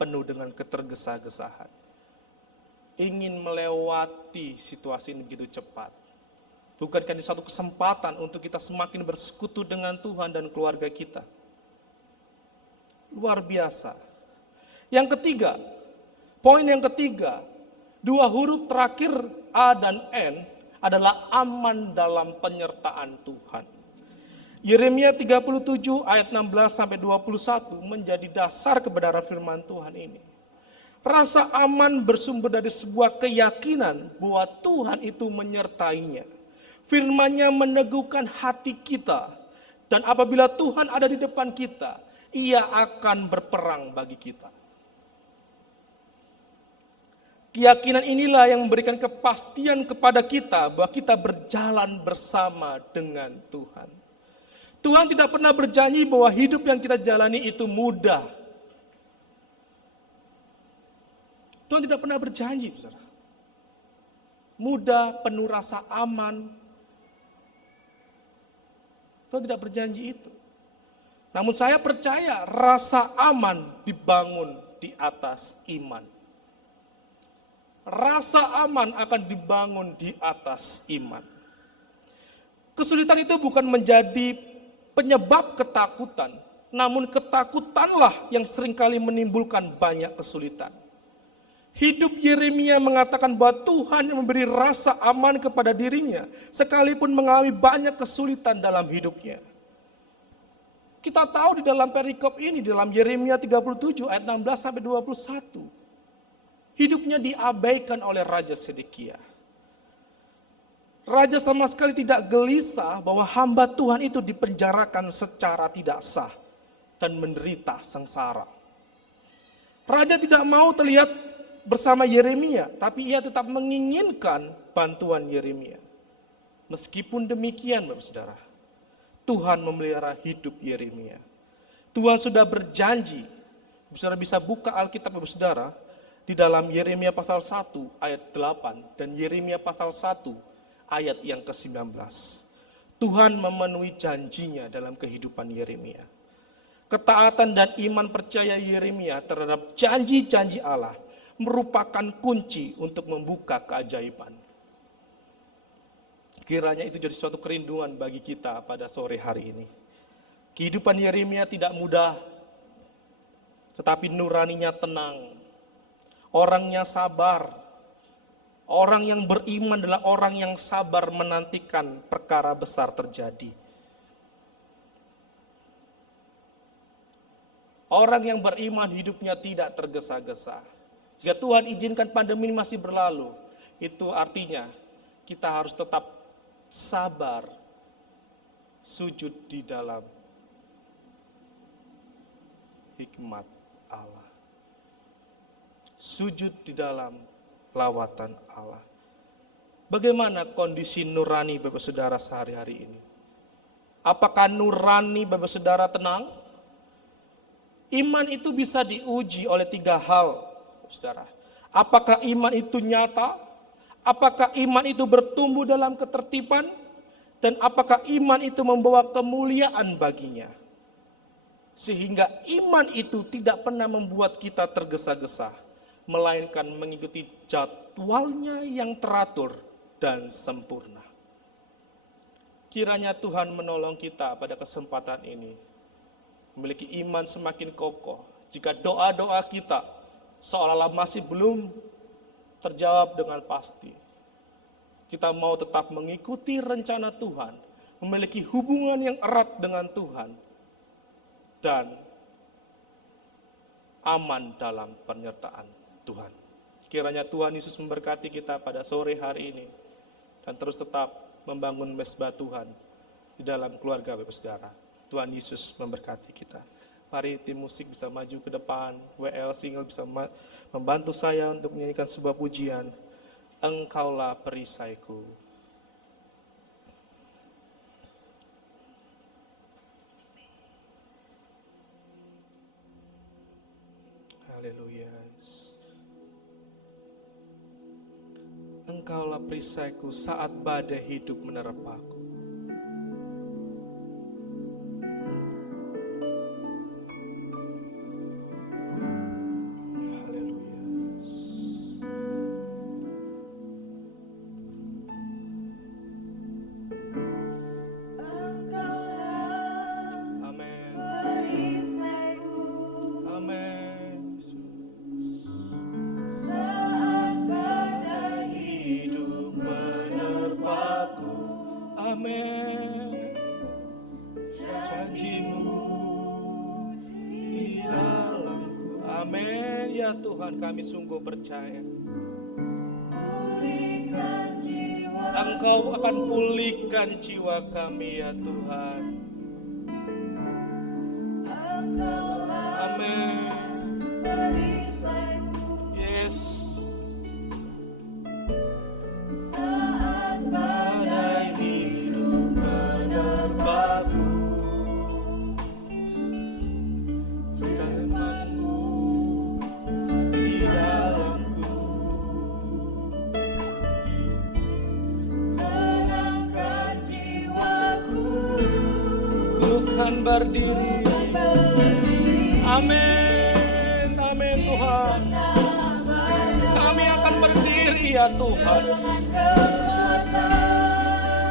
penuh dengan ketergesa-gesaan. Ingin melewati situasi ini begitu cepat. Bukankah ini suatu kesempatan untuk kita semakin bersekutu dengan Tuhan dan keluarga kita? Luar biasa. Yang ketiga, poin yang ketiga, dua huruf terakhir A dan N adalah aman dalam penyertaan Tuhan. Yeremia 37 ayat 16-21 menjadi dasar kebenaran firman Tuhan ini. Rasa aman bersumber dari sebuah keyakinan bahwa Tuhan itu menyertainya. Firman-Nya meneguhkan hati kita, dan apabila Tuhan ada di depan kita, Ia akan berperang bagi kita. Keyakinan inilah yang memberikan kepastian kepada kita bahwa kita berjalan bersama dengan Tuhan. Tuhan tidak pernah berjanji bahwa hidup yang kita jalani itu mudah. Tuhan tidak pernah berjanji, saudara. Mudah, penuh rasa aman. Tuhan tidak berjanji itu. Namun saya percaya rasa aman dibangun di atas iman. Rasa aman akan dibangun di atas iman. Kesulitan itu bukan menjadi penyebab ketakutan, namun ketakutanlah yang seringkali menimbulkan banyak kesulitan. Hidup Yeremia mengatakan bahwa Tuhan yang memberi rasa aman kepada dirinya, sekalipun mengalami banyak kesulitan dalam hidupnya. Kita tahu di dalam perikop ini, dalam Yeremia 37 ayat 16-21, hidupnya diabaikan oleh Raja Sedekia. Raja sama sekali tidak gelisah bahwa hamba Tuhan itu dipenjarakan secara tidak sah dan menderita sengsara. Raja tidak mau terlihat bersama Yeremia, tapi ia tetap menginginkan bantuan Yeremia. Meskipun demikian, Bapak Saudara, Tuhan memelihara hidup Yeremia. Tuhan sudah berjanji, Saudara bisa buka Alkitab Bapak Saudara, di dalam Yeremia pasal 1 ayat 8 dan Yeremia pasal 1 ayat yang ke-19. Tuhan memenuhi janjinya dalam kehidupan Yeremia. Ketaatan dan iman percaya Yeremia terhadap janji-janji Allah merupakan kunci untuk membuka keajaiban. Kiranya itu jadi suatu kerinduan bagi kita pada sore hari ini. Kehidupan Yeremia tidak mudah, tetapi nuraninya tenang. Orangnya sabar. Orang yang beriman adalah orang yang sabar menantikan perkara besar terjadi. Orang yang beriman hidupnya tidak tergesa-gesa. Jika Tuhan izinkan pandemi ini masih berlalu, itu artinya kita harus tetap sabar, sujud di dalam hikmat Allah. Sujud di dalam lawatan Allah. Bagaimana kondisi nurani Bapak Saudara sehari-hari ini? Apakah nurani Bapak Saudara tenang? Iman itu bisa diuji oleh 3 hal, Saudara. Apakah iman itu nyata? Apakah iman itu bertumbuh dalam ketertiban? Dan apakah iman itu membawa kemuliaan baginya? Sehingga iman itu tidak pernah membuat kita tergesa-gesa, melainkan mengikuti jadwalnya yang teratur dan sempurna. Kiranya Tuhan menolong kita pada kesempatan ini, memiliki iman semakin kokoh. Jika doa-doa kita seolah-olah masih belum terjawab dengan pasti, kita mau tetap mengikuti rencana Tuhan, memiliki hubungan yang erat dengan Tuhan, dan aman dalam penyertaan Tuhan. Kiranya Tuhan Yesus memberkati kita pada sore hari ini, dan terus tetap membangun mesbah Tuhan di dalam keluarga Bapak Saudara. Tuhan Yesus memberkati kita. Mari tim musik bisa maju ke depan, WL Single bisa membantu saya untuk menyanyikan sebuah pujian, Engkaulah perisaiku. Haleluya. Engkaulah perisaiku saat badai hidup menerpaku. Tuhan, kami sungguh percaya Engkau akan pulihkan jiwa kami ya Tuhan. Amin. Yes. Saat badai hidup menerpaku, berdiri. Amin, amin Tuhan. Kami akan berdiri ya Tuhan.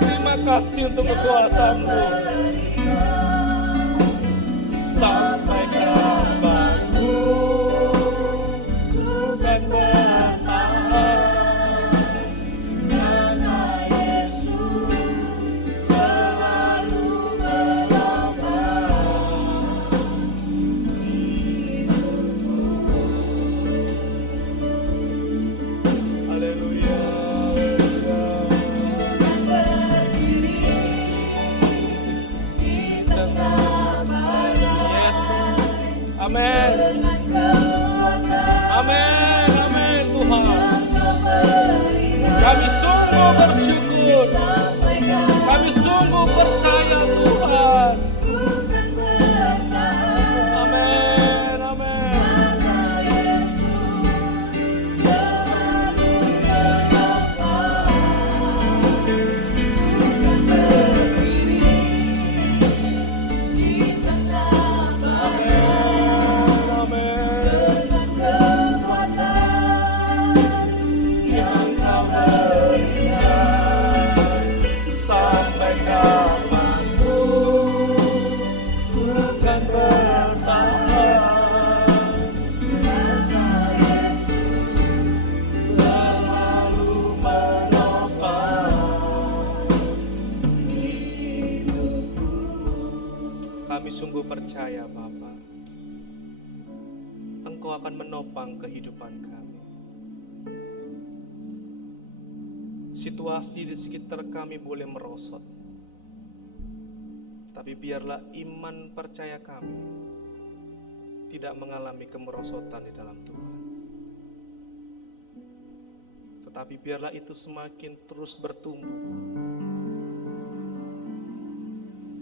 Terima kasih untuk kekuatan-Mu. Sampai kapanku ku kan bertahan. Amin. Amin, amin Tuhan. Kami sungguh bersyukur. Kami sungguh percaya Tuhan. Amin, amin. akan bertahan. Karena Yesus selalu menopang hidupku. Kami sungguh percaya Bapa, Engkau akan menopang kehidupan kami. Situasi di sekitar kami boleh merosot, tapi biarlah iman percaya kami tidak mengalami kemerosotan di dalam Tuhan. Tetapi biarlah itu semakin terus bertumbuh.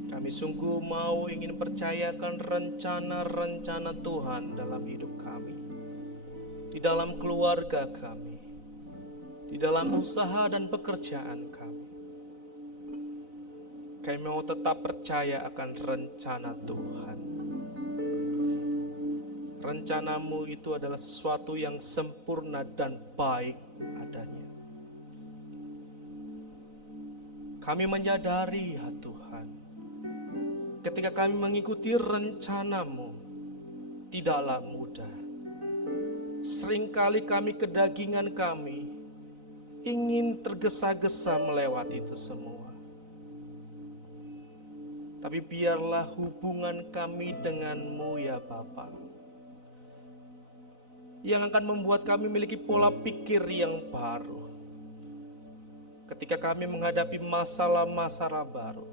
Kami sungguh mau ingin percayakan rencana-rencana Tuhan dalam hidup kami, di dalam keluarga kami, di dalam usaha dan pekerjaan kami. Kami mau tetap percaya akan rencana Tuhan. Rencanamu itu adalah sesuatu yang sempurna dan baik adanya. Kami menyadari ya Tuhan, ketika kami mengikuti rencanamu, tidaklah mudah. Seringkali kami kedagingan kami ingin tergesa-gesa melewati itu semua. Tapi biarlah hubungan kami denganmu ya Bapa, yang akan membuat kami memiliki pola pikir yang baru. Ketika kami menghadapi masalah-masalah baru,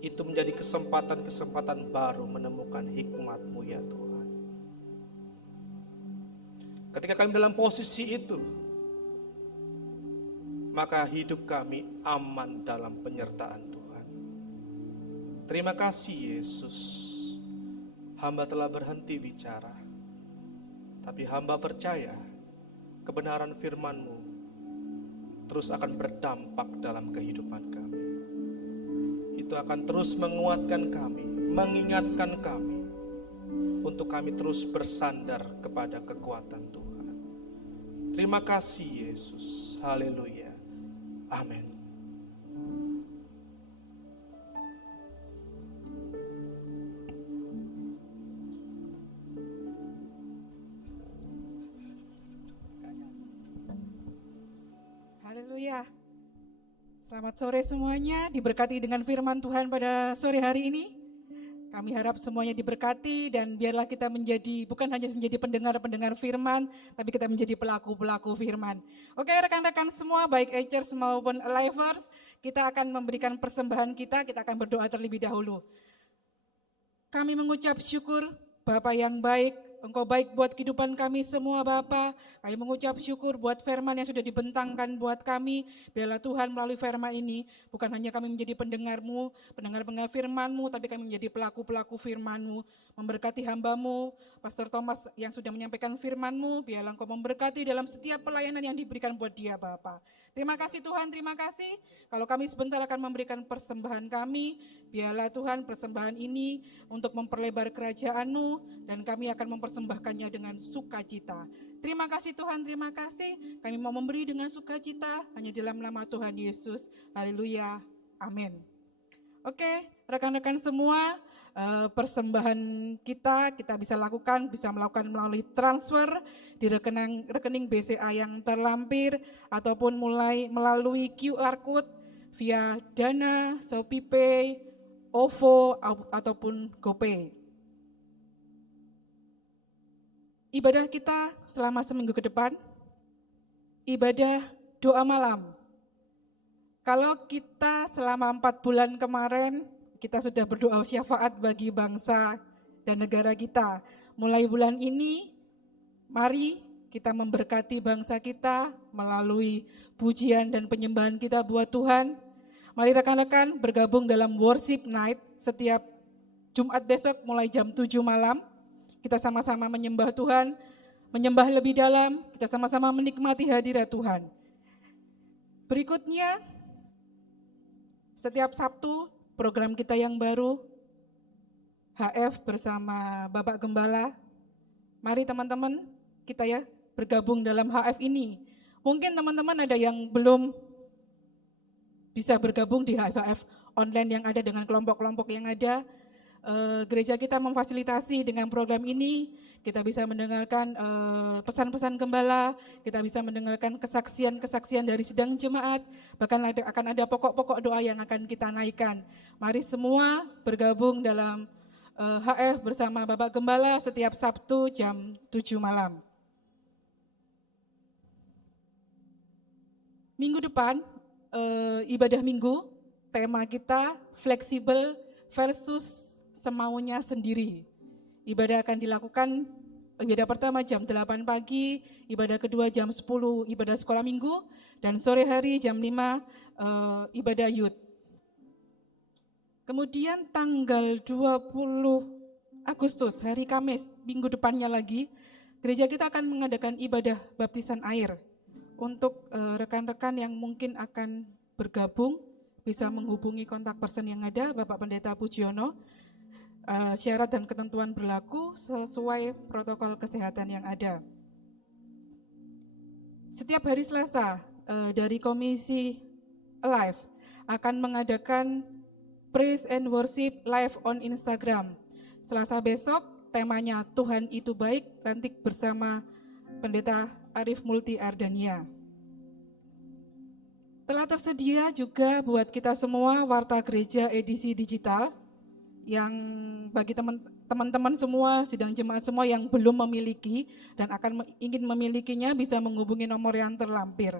itu menjadi kesempatan-kesempatan baru menemukan hikmat-Mu ya Tuhan. Ketika kami dalam posisi itu, maka hidup kami aman dalam penyertaan Tuhan. Terima kasih Yesus. Hamba telah berhenti bicara, tapi hamba percaya kebenaran firman-Mu terus akan berdampak dalam kehidupan kami. Itu akan terus menguatkan kami, mengingatkan kami, untuk kami terus bersandar kepada kekuatan Tuhan. Terima kasih Yesus. Haleluya. Amin. Haleluya. Selamat sore semuanya, diberkati dengan firman Tuhan pada sore hari ini. Kami harap semuanya diberkati dan biarlah kita bukan hanya menjadi pendengar-pendengar firman, tapi kita menjadi pelaku-pelaku firman. Oke rekan-rekan semua, baik Echers maupun Alivers, kita akan memberikan persembahan kita akan berdoa terlebih dahulu. Kami mengucap syukur Bapa yang baik, Engkau baik buat kehidupan kami semua Bapa. Kami mengucap syukur buat firman yang sudah dibentangkan buat kami. Biarlah Tuhan melalui firman ini, bukan hanya kami menjadi pendengar-Mu, pendengar-pendengar firman-Mu, tapi kami menjadi pelaku-pelaku firman-Mu. Memberkati hamba-Mu, Pastor Thomas yang sudah menyampaikan firman-Mu, biarlah Engkau memberkati dalam setiap pelayanan yang diberikan buat dia Bapa. Terima kasih Tuhan, terima kasih. Kalau kami sebentar akan memberikan persembahan kami, biarlah Tuhan persembahan ini untuk memperlebar kerajaan-Mu, dan kami akan mempersembahkannya dengan sukacita. Terima kasih Tuhan, terima kasih. Kami mau memberi dengan sukacita hanya dalam nama Tuhan Yesus. Haleluya, amin. Oke, rekan-rekan semua, persembahan kita bisa melakukan melalui transfer di rekening BCA yang terlampir, ataupun melalui QR Code via Dana, ShopeePay, OVO, ataupun GoPay. Ibadah kita selama seminggu ke depan, ibadah doa malam. Kalau kita selama 4 bulan kemarin, kita sudah berdoa syafaat bagi bangsa dan negara kita. Mulai bulan ini, mari kita memberkati bangsa kita melalui pujian dan penyembahan kita buat Tuhan. Mari rekan-rekan bergabung dalam worship night setiap Jumat besok mulai jam 7 malam. Kita sama-sama menyembah Tuhan, menyembah lebih dalam, kita sama-sama menikmati hadirat Tuhan. Berikutnya, setiap Sabtu program kita yang baru, HF bersama Bapak Gembala. Mari teman-teman kita bergabung dalam HF ini. Mungkin teman-teman ada yang belum bisa bergabung di HF online yang ada dengan kelompok-kelompok yang ada. gereja kita memfasilitasi dengan program ini. Kita bisa mendengarkan pesan-pesan gembala, kita bisa mendengarkan kesaksian-kesaksian dari sidang jemaat, bahkan akan ada pokok-pokok doa yang akan kita naikkan. Mari semua bergabung dalam HF bersama Bapak Gembala setiap Sabtu jam 7 malam. Minggu depan, ibadah minggu, tema kita fleksibel versus semaunya sendiri. Ibadah akan dilakukan, ibadah pertama jam 8 pagi, ibadah kedua jam 10 ibadah sekolah minggu, dan sore hari jam 5 ibadah youth. Kemudian tanggal 20 Agustus, hari Kamis, minggu depannya lagi, gereja kita akan mengadakan ibadah baptisan air. Untuk rekan-rekan yang mungkin akan bergabung, bisa menghubungi kontak person yang ada, Bapak Pendeta Pujiono. Syarat dan ketentuan berlaku sesuai protokol kesehatan yang ada. Setiap hari Selasa, dari Komisi Alive akan mengadakan Praise and Worship live on Instagram. Selasa besok, temanya Tuhan itu baik, nanti bersama Pendeta Arif Multi Ardania. Telah tersedia juga buat kita semua Warta Gereja edisi digital yang bagi teman-teman semua, sidang jemaat semua yang belum memiliki dan ingin memilikinya bisa menghubungi nomor yang terlampir.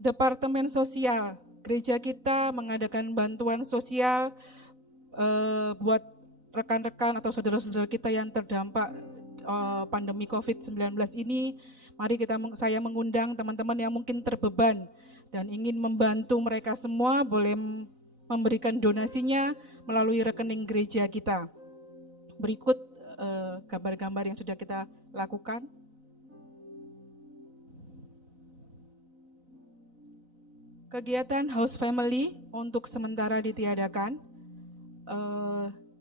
Departemen Sosial, gereja kita mengadakan bantuan sosial buat rekan-rekan atau saudara-saudara kita yang terdampak pandemi COVID-19 ini. Mari saya mengundang teman-teman yang mungkin terbeban dan ingin membantu mereka semua, boleh memberikan donasinya melalui rekening gereja kita. Berikut gambar-gambar yang sudah kita lakukan. Kegiatan House Family untuk sementara ditiadakan.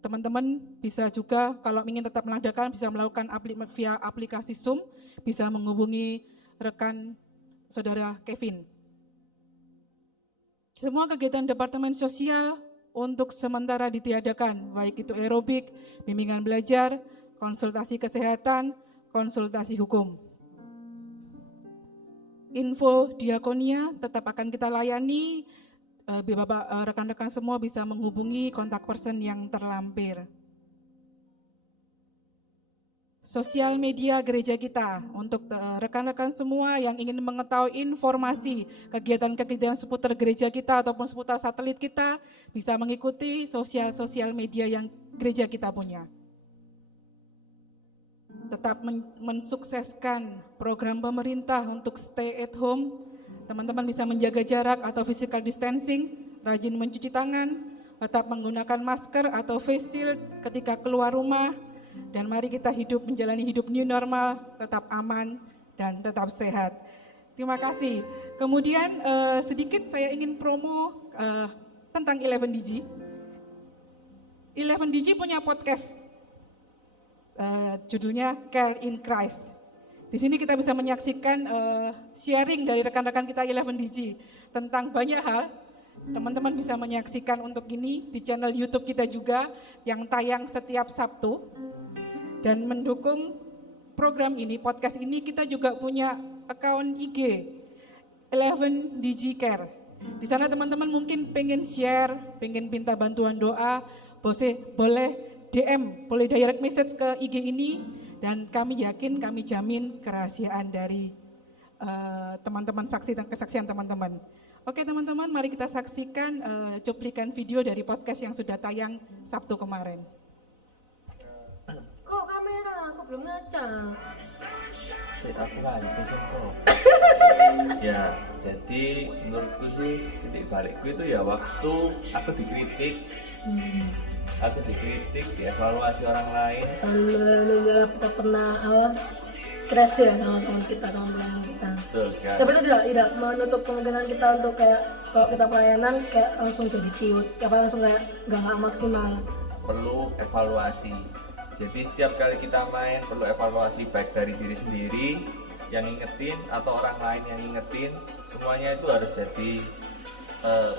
Teman-teman bisa juga kalau ingin tetap mengadakan bisa melakukan via aplikasi Zoom, bisa menghubungi rekan saudara Kevin. Semua kegiatan Departemen Sosial untuk sementara ditiadakan, baik itu aerobik, bimbingan belajar, konsultasi kesehatan, konsultasi hukum. Info diakonia tetap akan kita layani. Bapak rekan-rekan semua bisa menghubungi kontak person yang terlampir. Sosial media gereja kita untuk rekan-rekan semua yang ingin mengetahui informasi kegiatan-kegiatan seputar gereja kita ataupun seputar satelit kita bisa mengikuti sosial media yang gereja kita punya. Tetap mensukseskan program pemerintah untuk stay at home. Teman-teman bisa menjaga jarak atau physical distancing, rajin mencuci tangan, tetap menggunakan masker atau face shield ketika keluar rumah, dan mari kita menjalani hidup new normal, tetap aman dan tetap sehat. Terima kasih. Kemudian sedikit saya ingin promo tentang 11DG. 11DG punya podcast, judulnya Care in Christ. Di sini kita bisa menyaksikan sharing dari rekan-rekan kita 11DG tentang banyak hal. Teman-teman bisa menyaksikan untuk ini di channel YouTube kita juga yang tayang setiap Sabtu. Dan mendukung program ini, podcast ini, kita juga punya akun IG 11DG Care. Di sana teman-teman mungkin pengen share, pengen minta bantuan doa, boleh DM, boleh direct message ke IG ini. Dan kami yakin, kami jamin kerahasiaan dari teman-teman saksi dan kesaksian teman-teman. Oke teman-teman, mari kita saksikan cuplikan video dari podcast yang sudah tayang Sabtu kemarin. Kok kamera? Aku belum ngecas. Aku kan Facebook. Ya, jadi menurutku sih titik balikku itu ya waktu aku dikritik. Aku dikritik, dievaluasi orang lain. Alhamdulillah kita pernah crash ya sama teman kita, sama pelayan kita. Betul kan? Tapi itu tidak menutup kemungkinan kita untuk kayak kalau kita pelayanan kayak langsung jadi ciut, apa langsung kayak nggak maksimal. Perlu evaluasi. Jadi setiap kali kita main perlu evaluasi baik dari diri sendiri yang ngingetin atau orang lain yang ngingetin. Semuanya itu harus jadi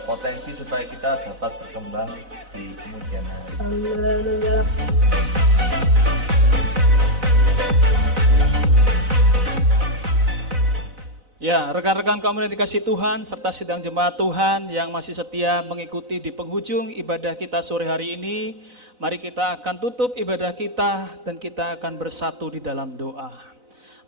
potensi supaya kita dapat berkembang di kemudian hari. Alhamdulillah. Ya, rekan-rekan kamu yang dikasih Tuhan, serta sidang jemaat Tuhan yang masih setia mengikuti di penghujung ibadah kita sore hari ini, mari kita akan tutup ibadah kita dan kita akan bersatu di dalam doa.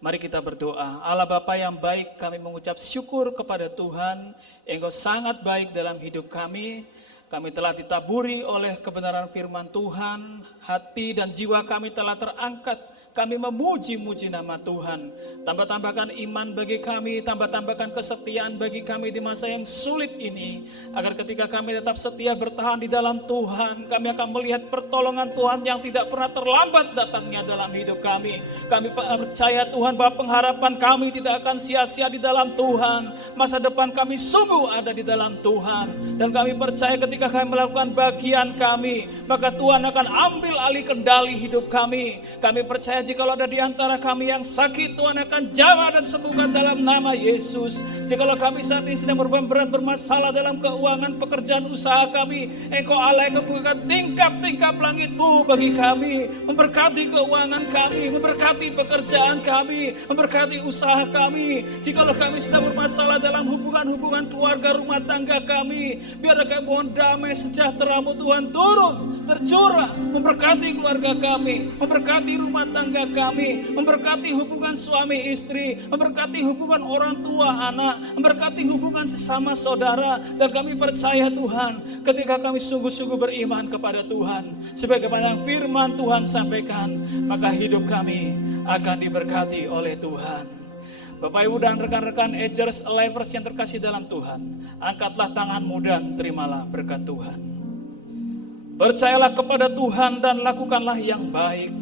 Mari kita berdoa. Allah Bapa yang baik, kami mengucap syukur kepada Tuhan, Engkau sangat baik dalam hidup kami. Kami telah ditaburi oleh kebenaran firman Tuhan, hati dan jiwa kami telah terangkat. Kami memuji-muji nama Tuhan. Tambah-tambahkan iman bagi kami, tambah-tambahkan kesetiaan bagi kami di masa yang sulit ini. Agar ketika kami tetap setia bertahan di dalam Tuhan, kami akan melihat pertolongan Tuhan yang tidak pernah terlambat datangnya dalam hidup kami. Kami percaya Tuhan bahwa pengharapan kami tidak akan sia-sia di dalam Tuhan. Masa depan kami sungguh ada di dalam Tuhan. Dan kami percaya ketika kami melakukan bagian kami, maka Tuhan akan ambil alih kendali hidup kami. Kami percaya jikalau ada di antara kami yang sakit, Tuhan akan jamah dan sembuhkan dalam nama Yesus. Jikalau kami saat ini sedang berat bermasalah dalam keuangan pekerjaan usaha kami, Engkau Allah yang membukakan tingkap-tingkap langit-Mu bagi kami, memberkati keuangan kami, memberkati pekerjaan kami, memberkati usaha kami. Jikalau kami sedang bermasalah dalam hubungan-hubungan keluarga rumah tangga kami, biarlah kami mohon damai sejahtera-Mu Tuhan turun, tercurah, memberkati keluarga kami, memberkati rumah tangga kami, memberkati hubungan suami istri, memberkati hubungan orang tua anak, memberkati hubungan sesama saudara. Dan kami percaya Tuhan, ketika kami sungguh-sungguh beriman kepada Tuhan, sebagaimana firman Tuhan sampaikan, maka hidup kami akan diberkati oleh Tuhan. Bapak Ibu dan rekan-rekan Agers Alivers yang terkasih dalam Tuhan, angkatlah tanganmu dan terimalah berkat Tuhan. Percayalah kepada Tuhan dan lakukanlah yang baik.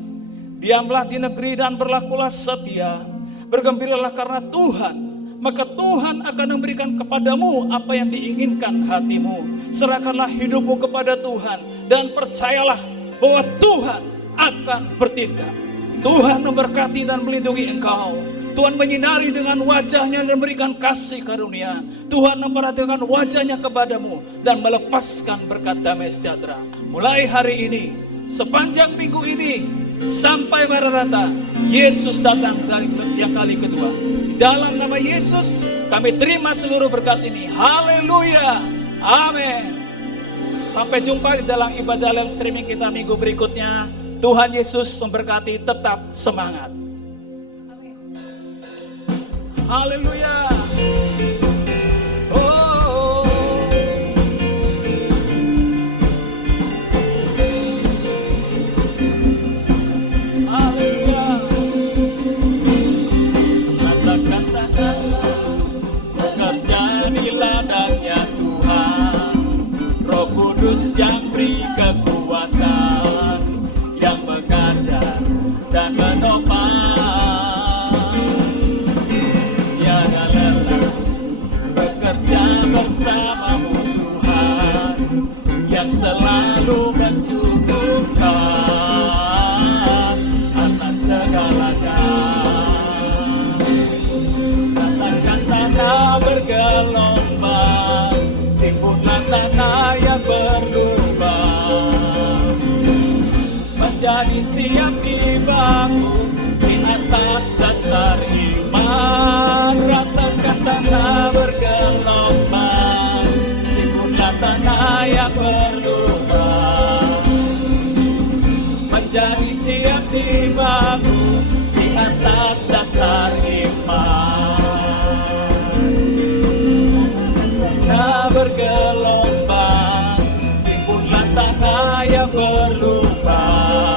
Diamlah di negeri dan berlakulah setia. Bergembiralah karena Tuhan, maka Tuhan akan memberikan kepadamu apa yang diinginkan hatimu. Serahkanlah hidupmu kepada Tuhan dan percayalah bahwa Tuhan akan bertindak. Tuhan memberkati dan melindungi engkau. Tuhan menyinari dengan wajahnya dan memberikan kasih karunia. Tuhan memperhatikan wajahnya kepadamu dan melepaskan berkat damai sejahtera. Mulai hari ini, sepanjang minggu ini, sampai Maranatha, Yesus datang dari yang kali kedua. Dalam nama Yesus, kami terima seluruh berkat ini. Haleluya. Amin. Sampai jumpa di dalam ibadah live streaming kita minggu berikutnya. Tuhan Yesus memberkati, tetap semangat. Haleluya. Ladangnya Tuhan, Roh Kudus yang beri kekuatan, yang mengajar dan menopang. Tiada lelah bekerja bersamamu Tuhan, yang selalu mencukupkan atas segalanya. Katakan tanah bergelombang, timbunlah tanah yang berlubang, menjadi siap dibangun di atas dasar iman. Ratakan tanah bergelombang, timbunlah tanah yang berlubang, menjadi siap dibangun di atas dasar iman. Tanah bergelombang, timbunlah tanah yang berlubang,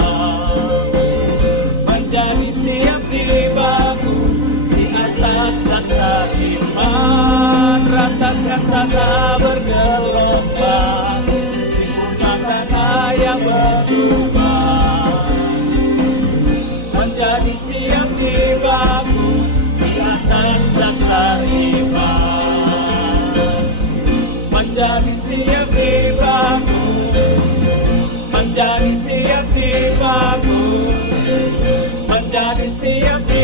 menjadi siap dibangun di atas dasar iman. Ratakan tanah bergelombang, timbunlah tanah yang berlubang, menjadi siap dibangun di atas dasar iman. Menjadi siap dibangun, menjadi siap dibangun, menjadi siap dibangun.